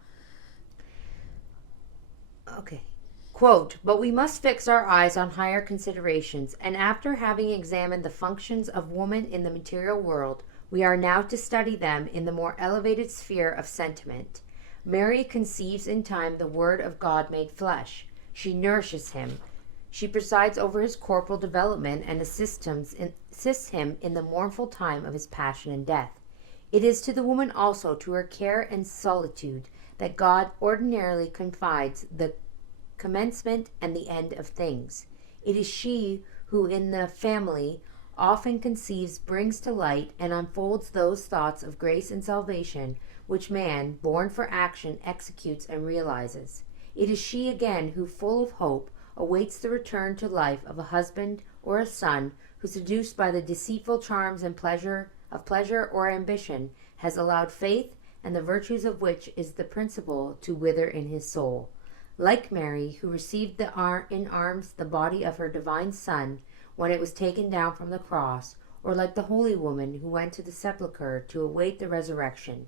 Okay. Quote, "But we must fix our eyes on higher considerations, and after having examined the functions of woman in the material world, we are now to study them in the more elevated sphere of sentiment. Mary conceives in time the Word of God made flesh. She nourishes him. She presides over his corporal development and assists him in the mournful time of his passion and death. It is to the woman also, to her care and solitude, that God ordinarily confides the commencement and the end of things. It is she who in the family often conceives, brings to light, and unfolds those thoughts of grace and salvation which man, born for action, executes and realizes. It is she again who, full of hope, awaits the return to life of a husband or a son who, seduced by the deceitful charms and pleasure or ambition, has allowed faith, and the virtues of which is the principle, to wither in his soul. Like Mary, who received in arms the body of her divine Son when it was taken down from the cross, or like the holy woman who went to the sepulchre to await the resurrection,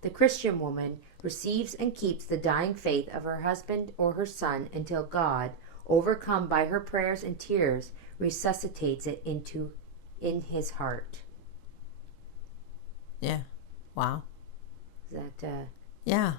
the Christian woman receives and keeps the dying faith of her husband or her son until God, overcome by her prayers and tears, resuscitates it in his heart." Yeah. Wow. Is that yeah.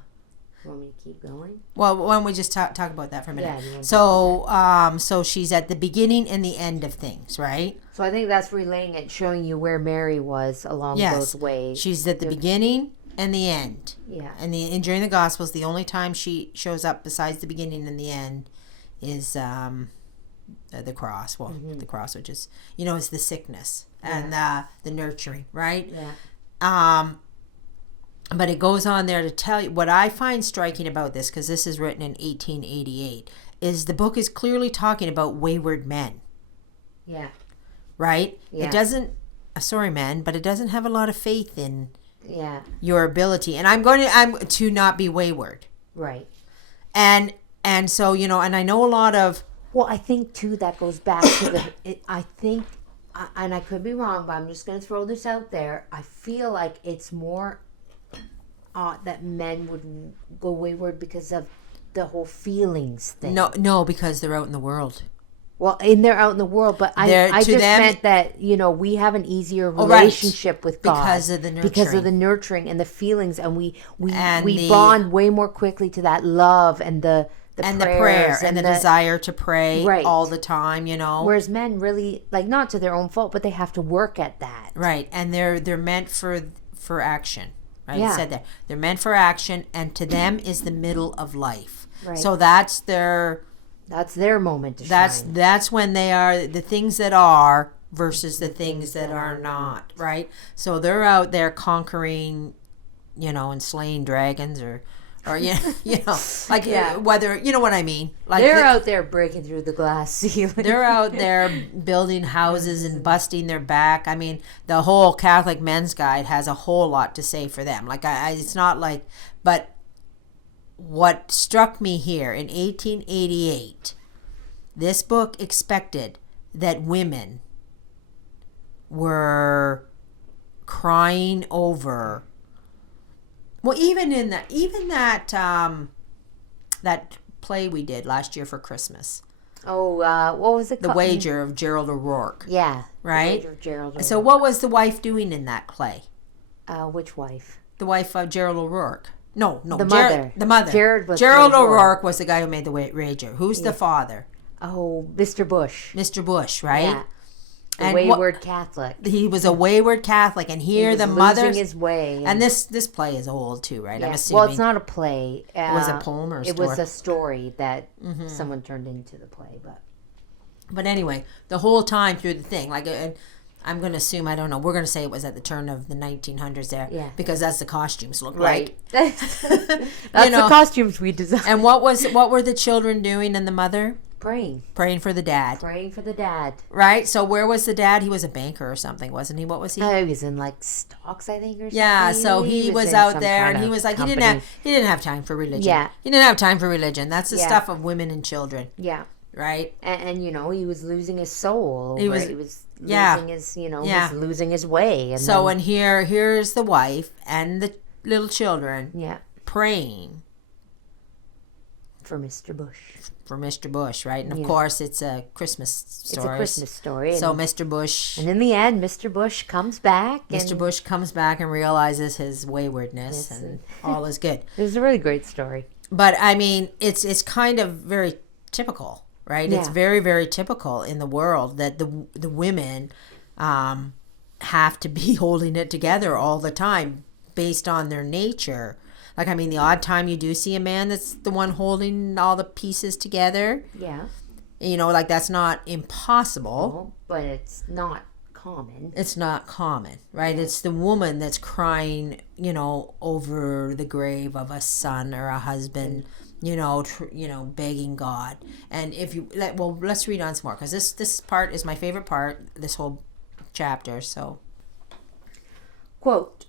Want me to keep going? Well, why don't we just talk about that for a minute? Yeah, so she's at the beginning and the end of things, right? So I think that's relaying it, showing you where Mary was along those ways. She's at the beginning and the end. Yeah. And during the Gospels, the only time she shows up besides the beginning and the end is the cross. Well, the cross, which is, is the sickness and the nurturing, right? Yeah. But it goes on there to tell you what I find striking about this, because this is written in 1888, is the book is clearly talking about wayward men. Yeah. Right? Yeah. It doesn't, sorry men, but it doesn't have a lot of faith in your ability. And I'm to not be wayward. Right. And so, and I know a lot of. Well, I think too that goes back to I think, and I could be wrong, but I'm just going to throw this out there. I feel like it's more that men would go wayward because of the whole feelings thing. No, because they're out in the world. Well, they're out in the world, but I just meant that, we have an easier relationship with God. Because of the nurturing. Because of the nurturing and the feelings, and we bond way more quickly to that love and the prayer and the desire to pray all the time, Whereas men really, not to their own fault, but they have to work at that. Right, and they're meant for action. Right, yeah. It said there. They're meant for action, and to them is the middle of life. Right. So that's their moment to shine. That's when they are the things that are versus the things that are not, right? So they're out there conquering, and slaying dragons or or like whether you know what I mean. Like they're out there breaking through the glass ceiling. They're out there building houses and busting their back. I mean, the whole Catholic Men's Guide has a whole lot to say for them. Like it's not like, but what struck me here in 1888, this book expected that women were crying over. Well, even that play we did last year for Christmas. Oh, what was it called? The Wager of Gerald O'Rourke. Yeah. Right? The Wager of Gerald O'Rourke. So what was the wife doing in that play? Which wife? The wife of Gerald O'Rourke. No. The mother. The mother. Gerald O'Rourke was the guy who made the Wager. Who's the father? Oh, Mr. Bush. Mr. Bush, right? Yeah. The wayward Catholic. He was a wayward Catholic, and here the mother losing his way. And this play is old too, right? Yeah. I'm assuming. Well, it's not a play. It was a poem or a story? It was a story that someone turned into the play, But anyway, the whole time through the thing, like I'm going to assume, I don't know, we're going to say it was at the turn of the 1900s there, because that's the costumes look like. That's the costumes we designed. And what were the children doing and the mother? Praying for the dad. Praying for the dad. Right? So where was the dad? He was a banker or something, wasn't he? What was he? He was in like stocks, I think, or something. Yeah, so he was out there and he was like, he didn't have time for religion. Yeah. He didn't have time for religion. That's the stuff of women and children. Yeah. Right? And he was losing his soul. He was losing his, was losing his way. And so and here's the wife and the little children praying for Mr. Bush. For Mr. Bush, right? And of course, it's a Christmas story. It's a Christmas story. So Mr. Bush... And in the end, Mr. Bush comes back. Mr. Bush comes back and realizes his waywardness and all is good. It was a really great story. But, I mean, it's kind of very typical, right? Yeah. It's very, very typical in the world that the women have to be holding it together all the time based on their nature. Like, I mean, the odd time you do see a man that's the one holding all the pieces together. Yeah. Like, that's not impossible. No, but it's not common. It's not common, right? Yeah. It's the woman that's crying, over the grave of a son or a husband, begging God. And let's read on some more, because this part is my favorite part, this whole chapter, so. Quote,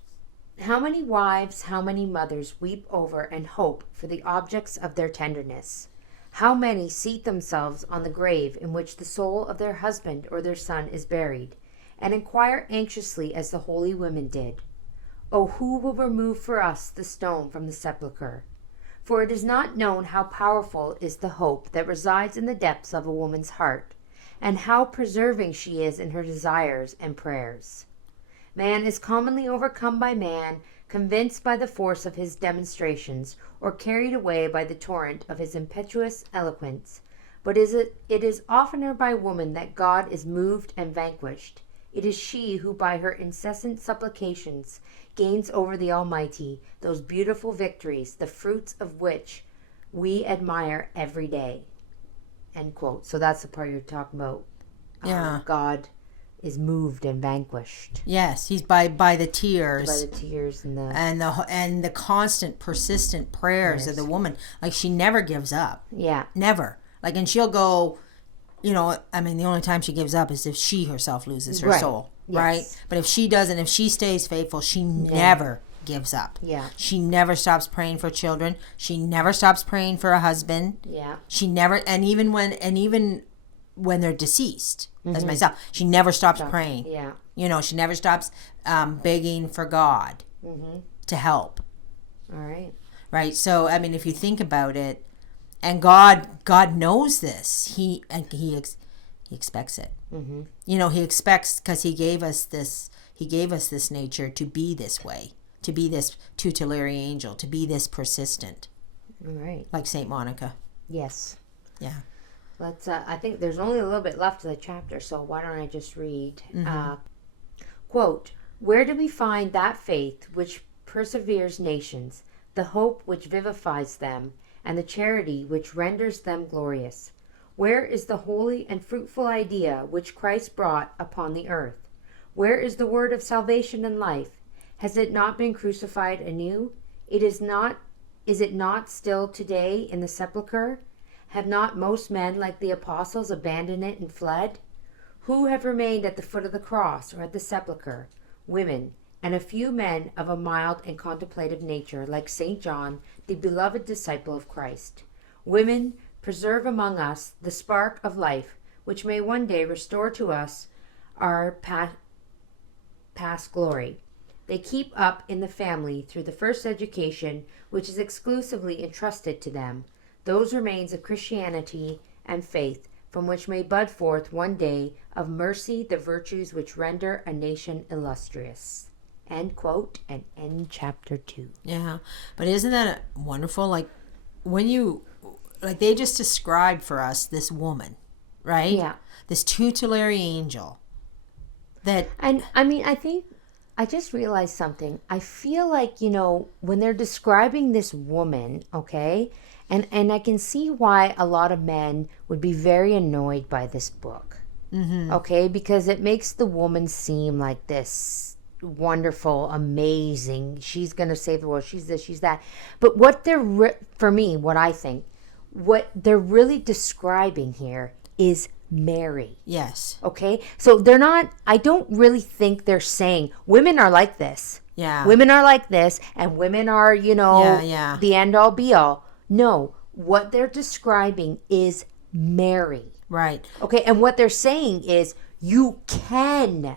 "How many wives, how many mothers weep over and hope for the objects of their tenderness? How many seat themselves on the grave in which the soul of their husband or their son is buried, and inquire anxiously as the holy women did, 'Oh, who will remove for us the stone from the sepulchre?' For it is not known how powerful is the hope that resides in the depths of a woman's heart, and how persevering she is in her desires and prayers. Man is commonly overcome by man, convinced by the force of his demonstrations, or carried away by the torrent of his impetuous eloquence. But it is oftener by woman that God is moved and vanquished. It is she who by her incessant supplications gains over the Almighty those beautiful victories, the fruits of which we admire every day." End quote. So that's the part you're talking about. God is moved and vanquished. Yes, he's by the tears. By the tears and the constant, persistent prayers of the woman. Like, she never gives up. Yeah. Never. Like, and she'll go, the only time she gives up is if she herself loses her soul. Yes. Right? But if she doesn't, if she stays faithful, she never gives up. Yeah. She never stops praying for children. She never stops praying for a husband. Yeah. She never, and even when they're deceased, as myself, she never stops praying. Yeah. She never stops begging for God to help. All right. Right. So, if you think about it, and God knows this, he expects it. He expects, because he gave us this nature to be this way, to be this tutelary angel, to be this persistent. All right. Like Saint Monica. Yes. Yeah. Let's. I think there's only a little bit left of the chapter, so why don't I just read? Quote, "Where do we find that faith which perseveres nations, the hope which vivifies them, and the charity which renders them glorious? Where is the holy and fruitful idea which Christ brought upon the earth? Where is the word of salvation and life? Has it not been crucified anew? Is it not Is it not still today in the sepulchre? Have not most men, like the apostles, abandoned it and fled? Who have remained at the foot of the cross or at the sepulchre? Women, and a few men of a mild and contemplative nature, like St. John, the beloved disciple of Christ. Women, preserve among us the spark of life, which may one day restore to us our past glory. They keep up in the family, through the first education, which is exclusively entrusted to them, those remains of Christianity and faith, from which may bud forth one day of mercy the virtues which render a nation illustrious. End quote, and end chapter 2. Yeah, but isn't that wonderful? Like, when you, like, they just described for us this woman, right? Yeah. This tutelary angel. That, and I mean, I think I just realized something. I feel like, when they're describing this woman, okay, and I can see why a lot of men would be very annoyed by this book, okay, because it makes the woman seem like this wonderful, amazing, she's going to save the world, she's this, she's that. But what they're, for me, what I think, what they're really describing here is Mary. yes. Okay? So they're not, I don't really think they're saying women are like this. Yeah. Women are like this, and women are, Yeah. the end all be all. No, what they're describing is Mary. Right. Okay? And what they're saying is you can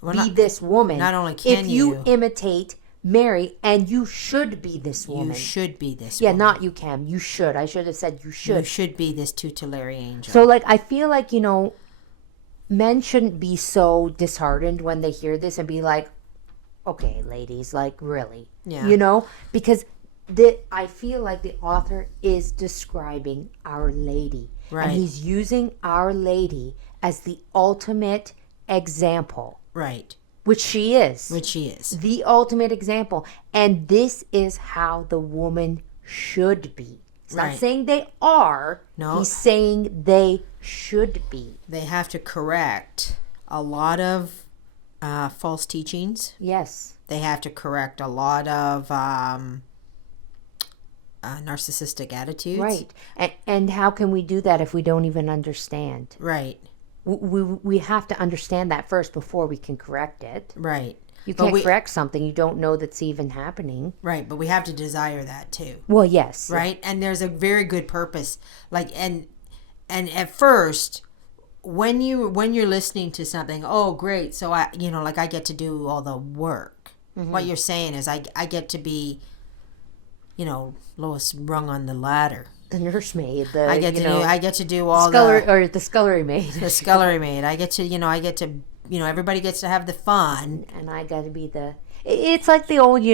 be this woman. Not only can if you imitate Mary, and you should be this woman. You should be this Yeah, woman. not you can. You should. I should have said you should. You should be this tutelary angel. So, like, I feel like, men shouldn't be so disheartened when they hear this and be like, okay, ladies, like, really? Yeah. Because I feel like the author is describing Our Lady. Right. And he's using Our Lady as the ultimate example. Right. Which she is. Which she is. The ultimate example. And this is how the woman should be. He's not saying they are. No. He's saying they should be. They have to correct a lot of false teachings. Yes. They have to correct a lot of narcissistic attitudes. Right. And how can we do that if we don't even understand? Right. We have to understand that first before we can correct it. Right. You can't correct something you don't know that's even happening. Right, but we have to desire that too. Well, yes. Right? And there's a very good purpose. Like, and at first, when you're listening to something, oh great, so I get to do all the work. Mm-hmm. What you're saying is I get to be, lowest rung on the ladder. The nursemaid. I get to do all the scullery maid. The scullery maid. I get to everybody gets to have the fun. And I got to be the. It's like the old,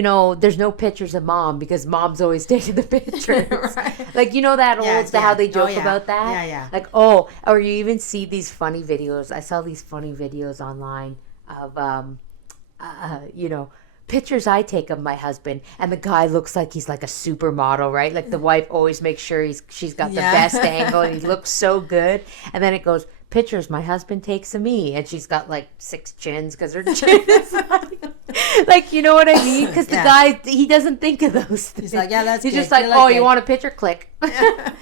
there's no pictures of mom because mom's always taking the pictures. Right. Like, that old, how they joke about that? Yeah, yeah. Like, or you even see these funny videos. I saw these funny videos online of, pictures I take of my husband, and the guy looks like he's like a supermodel, right? Like the wife always makes sure she's got the best angle, and he looks so good. And then it goes, pictures my husband takes of me, and she's got like 6 chins because her chin is like, you know what I mean? Because the guy, he doesn't think of those things. He's like, yeah, that's He's good. just like, oh, you want a picture? Click. But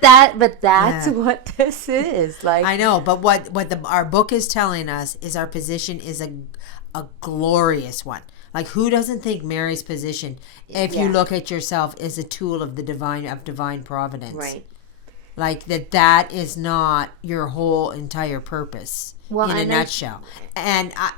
that's what this is. Like, I know, but what our book is telling us is our position is a glorious one. Like, who doesn't think Mary's position, if you look at yourself, is a tool of the divine providence? Right. Like, that is not your whole entire purpose in a nutshell. And I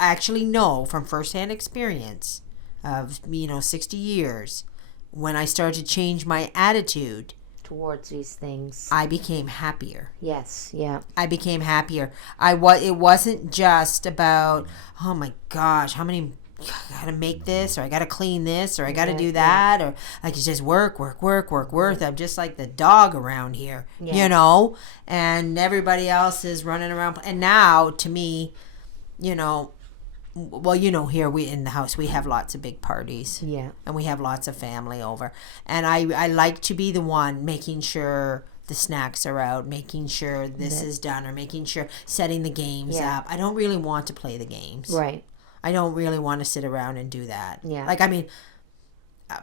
actually know from firsthand experience of 60 years, when I started to change my attitude towards these things, I became happier. Yes, yeah. I became happier. It wasn't just about, oh my gosh, how many, I gotta make this, or I gotta clean this, or I gotta do that, or like it's just work. I'm just like the dog around here, and everybody else is running around. And now, to me, here we in the house we have lots of big parties, and we have lots of family over, and I like to be the one making sure the snacks are out, making sure this is done, or making sure setting the games up. I don't really want to play the games, right? I don't really want to sit around and do that. Yeah. Like, I mean,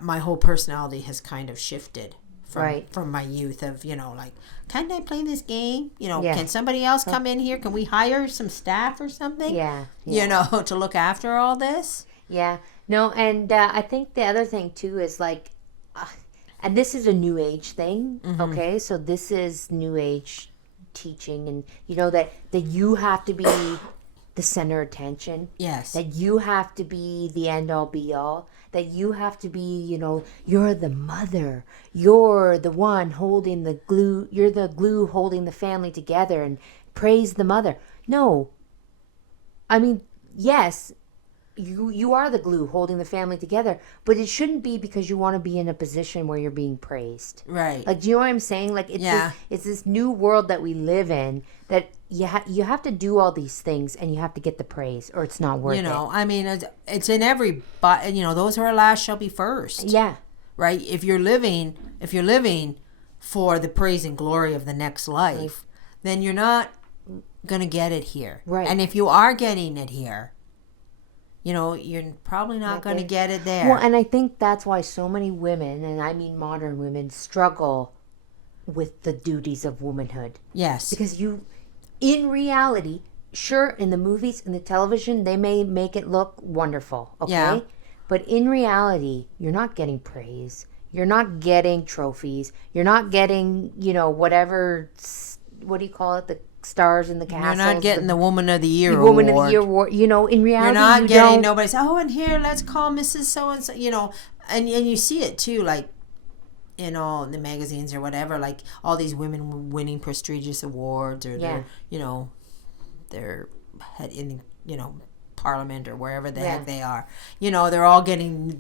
my whole personality has kind of shifted Right. from my youth of, like, can I play this game? Yeah. Can somebody else come in here? Can we hire some staff or something? Yeah. To look after all this? Yeah. No, and I think the other thing too is like, and this is a new age thing, okay? So this is new age teaching, and that you have to be the center of attention. Yes. That you have to be the end all be all. That you have to be, you're the mother. You're the one holding the glue. You're the glue holding the family together, and praise the mother. No. I mean, yes, you are the glue holding the family together, but it shouldn't be because you want to be in a position where you're being praised. Right. Like, do you know what I'm saying? Like, it's this new world that we live in that you have to do all these things and you have to get the praise, or it's not worth it. I mean, it's in every, those who are last shall be first. Yeah. Right. If you're living for the praise and glory of the next life, then you're not going to get it here. Right. And if you are getting it here, you're probably not going to get it there. Well, and I think that's why so many women, and I mean modern women, struggle with the duties of womanhood. Yes. Because in reality, sure, in the movies, in the television, they may make it look wonderful, okay? Yeah. But in reality, you're not getting praise. You're not getting trophies. You're not getting, whatever, what do you call it? The stars in the castles. You're not getting the Woman of the Year award. Woman of the Year award. In reality, you're not getting nobody say, and here, let's call Mrs. So-and-so, and you see it too, like, in the magazines or whatever, like all these women winning prestigious awards, or they're head in, Parliament or wherever the heck they are. They're all getting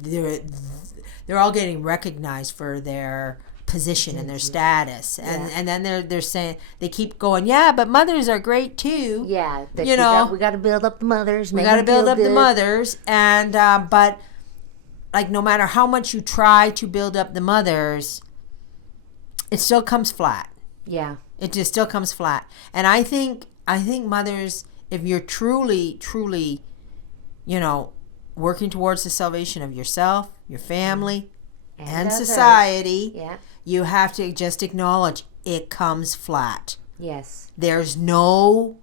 recognized for their position and their status, and then they're saying, they keep going, but mothers are great too. Yeah, we got to build up the mothers. We got to build up the mothers, and but like, no matter how much you try to build up the mothers, it still comes flat. Yeah, it just still comes flat. And I think mothers, if you're truly, working towards the salvation of yourself, your family, and society, you have to just acknowledge it comes flat. Yes. There's no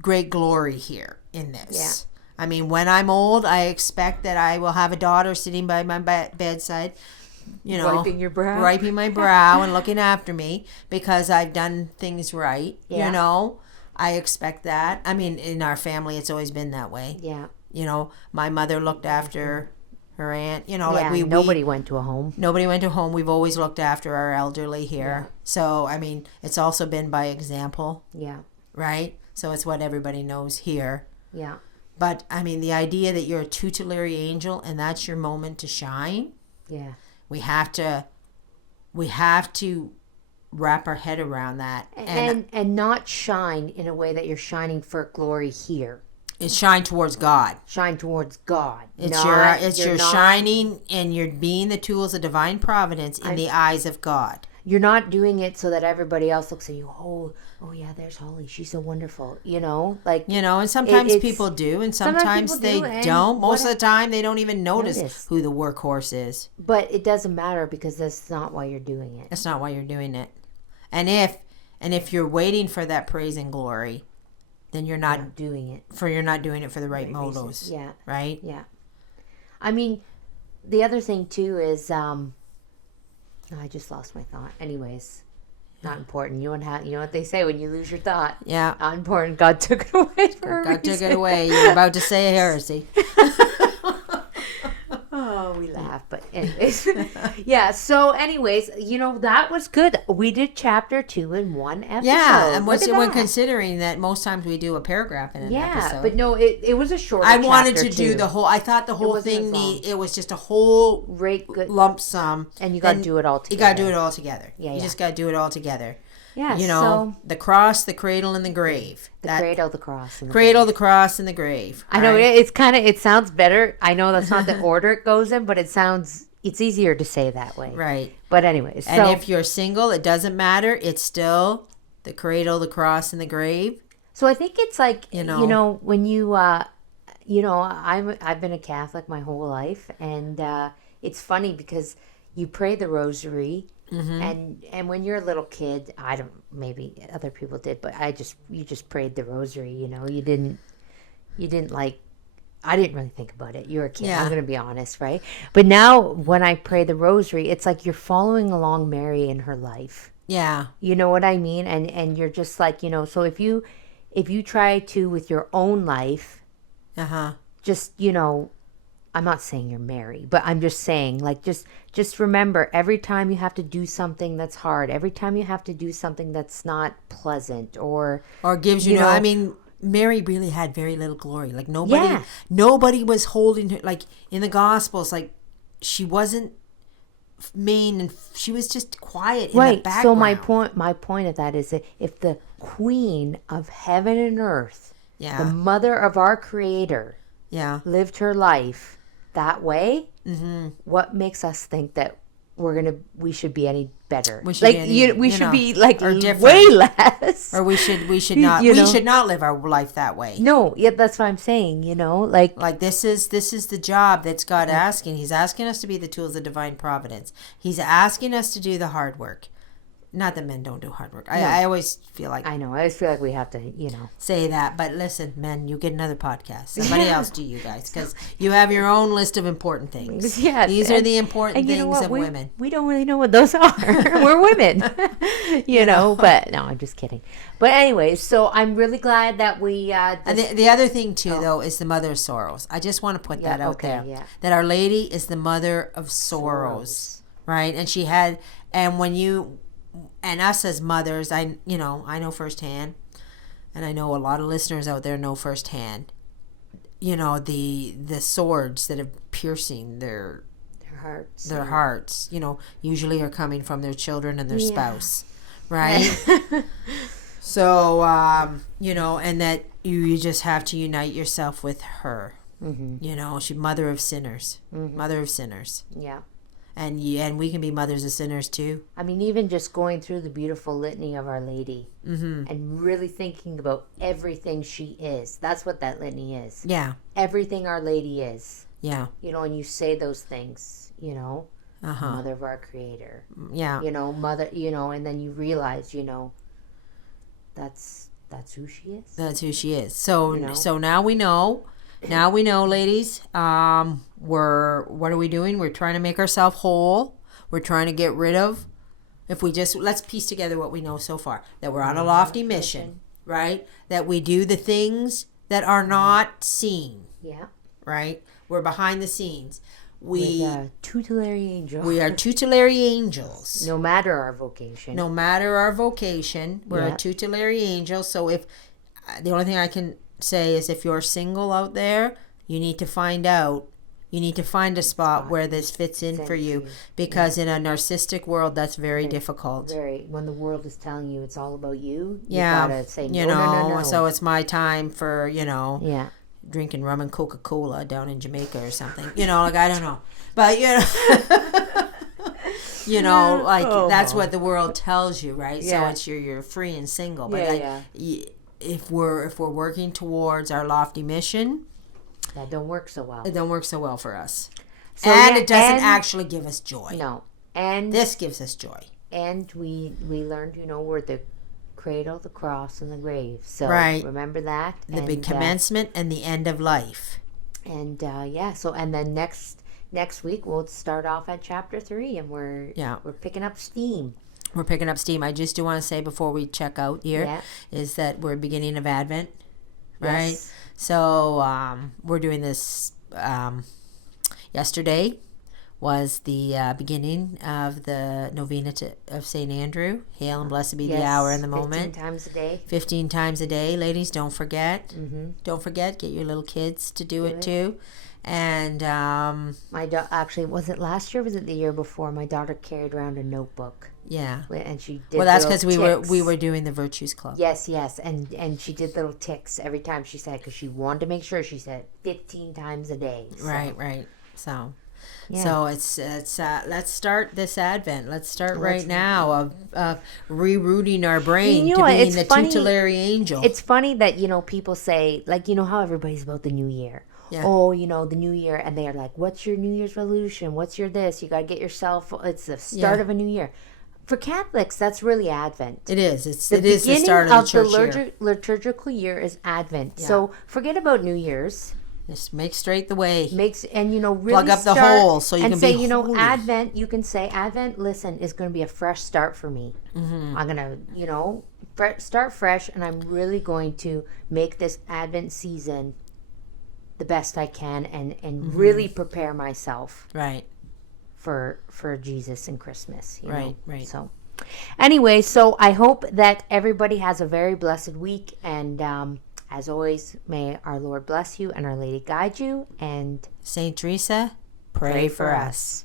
great glory here in this. Yeah. I mean, when I'm old, I expect that I will have a daughter sitting by my bedside, wiping your brow, wiping my brow and looking after me because I've done things right. Yeah. I expect that. I mean, in our family, it's always been that way. Yeah. My mother looked after her aunt. Nobody went to a home. Nobody went to a home. We've always looked after our elderly here. Yeah. So, I mean, it's also been by example. Yeah. Right? So it's what everybody knows here. Yeah. But, I mean, the idea that you're a tutelary angel and that's your moment to shine. Yeah. We have to wrap our head around that. And not shine in a way that you're shining for glory here. It's shine towards God. Shine towards God. It's your shining, and you're being the tools of divine providence in the eyes of God. You're not doing it so that everybody else looks at you. Oh yeah, there's Holly. She's so wonderful. And sometimes people do, and sometimes they don't. Most of the time, they don't even notice who the workhorse is. But it doesn't matter because that's not why you're doing it. That's not why you're doing it. And if you're waiting for that praise and glory, then you're not doing it. You're not doing it for the right motives. Yeah. Right? Yeah. I mean, the other thing too is I just lost my thought. Anyways, not important. You know what they say when you lose your thought. Yeah. Not important. God took it away for a reason. God took it away. You're about to say a heresy. Oh, we laugh, but anyways. Yeah, so anyways, that was good. We did chapter 2 in one episode. Yeah, and when considering that most times we do a paragraph in an episode. Yeah, but no, it was a short I wanted to do the whole, I thought the whole thing, it was just a whole good lump sum. And you got to do it all together. You got to do it all together. Yeah, you just got to do it all together. Yeah, so the cross, the cradle, and the grave. Cradle, the cross, and the cradle, grave. The cross, and the grave. I know it sounds better. I know that's not the order it goes in, but it's easier to say that way. Right. But anyways. And if you're single, it doesn't matter. It's still the cradle, the cross, and the grave. So I think it's like, when you, I've been a Catholic my whole life, and it's funny because you pray the rosary, and when you're a little kid, I don't, maybe other people did, but you just prayed the rosary. You didn't like. I didn't really think about it. You're a kid. Yeah. I'm going to be honest, right? But now when I pray the rosary, it's like you're following along Mary in her life. Yeah. You know what I mean? And you're just like, so if you try to with your own life, just, I'm not saying you're Mary, but I'm just saying, like, just remember, every time you have to do something that's hard, every time you have to do something that's not pleasant or gives I mean, Mary really had very little glory. Like nobody was holding her. Like in the Gospels, like she wasn't main, and she was just quiet in the background. So my point of that is that if the Queen of heaven and earth, the mother of our Creator, lived her life that way, what makes us think that we should be any better? We should be like way less, or we should not we should not live our life that way. No, that's what I'm saying. Like this is the job that's God asking. He's asking us to be the tools of divine providence. He's asking us to do the hard work. Not that men don't do hard work. I always feel like... I know. I always feel like we have to, say that. But listen, men, you get another podcast. Somebody else do, you guys. Because you have your own list of important things. Yes. These are the important things of women. We don't really know what those are. We're women. But no, I'm just kidding. But anyway, so I'm really glad that we... and the other thing, too, though, is the mother of sorrows. I just want to put that out there. Yeah. That Our Lady is the mother of sorrows. Right? And she had... And when you... And us as mothers, I know firsthand, and I know a lot of listeners out there know firsthand, the swords that are piercing their hearts, usually are coming from their children and their spouse, right? So, and that you just have to unite yourself with her. She's mother of sinners, mother of sinners. Yeah. And we can be mothers of sinners too. I mean, even just going through the beautiful litany of Our Lady and really thinking about everything she is. That's what that litany is. Yeah. Everything Our Lady is. Yeah. And you say those things, Mother of our Creator. Yeah. Mother, and then you realize, that's who she is. That's who she is. So, so now we know. Now we know, ladies, what are we doing? We're trying to make ourselves whole. We're trying to get rid of, let's piece together what we know so far. That we're on a lofty mission, right? That we do the things that are not seen. Yeah. Right? We're behind the scenes. We're tutelary angels. We are tutelary angels. No matter our vocation. We're a tutelary angel. So the only thing I can say is if you're single out there, you need to find a spot where this fits in for you, because in a narcissistic world that's very difficult. When the world is telling you it's all about you, you gotta say no. So it's my time for drinking rum and Coca-Cola down in Jamaica or something. I don't know, but that's what the world tells you, right? So it's you're free and single, but if we're working towards our lofty mission, that don't work so well. It don't work so well for us. It doesn't actually give us joy. No. And this gives us joy. And we learned, we're the cradle, the cross, and the grave. So remember that. The big commencement and the end of life. And and then next week we'll start off at chapter 3, and we're picking up steam. We're picking up steam. I just do want to say before we check out here is that we're beginning of Advent, right? Yes. So we're doing this. Yesterday was the beginning of the novena of St. Andrew. Hail and blessed be the hour and the moment. 15 times a day. 15 times a day. Ladies, don't forget. Mm-hmm. Don't forget. Get your little kids to do it too. And actually, was it last year or was it the year before? My daughter carried around a notebook. Yeah. And she did that's because we were doing the Virtues Club. Yes. And she did little ticks every time she said, because she wanted to make sure she said 15 times a day. So. Right. So it's let's start this Advent. Let's start right now of rerouting our brain to being the tutelary angel. It's funny that people say, like, how everybody's about the new year. oh, the new year, and they're like, what's your New Year's resolution? What's your this? You got to get yourself, it's the start of a new year. For Catholics, that's really Advent. It is. It is the start of the church year. Liturgical year is Advent. Yeah. So forget about New Year's. Just make straight the way. Really plug up the hole so you can say, be holy. Advent. You can say Advent. Listen, is going to be a fresh start for me. Mm-hmm. I'm gonna, start fresh, and I'm really going to make this Advent season the best I can, and really prepare myself. Right. For Jesus and Christmas. Right. So, anyway, so I hope that everybody has a very blessed week, and as always, may our Lord bless you and Our Lady guide you, and Saint Teresa, pray for us.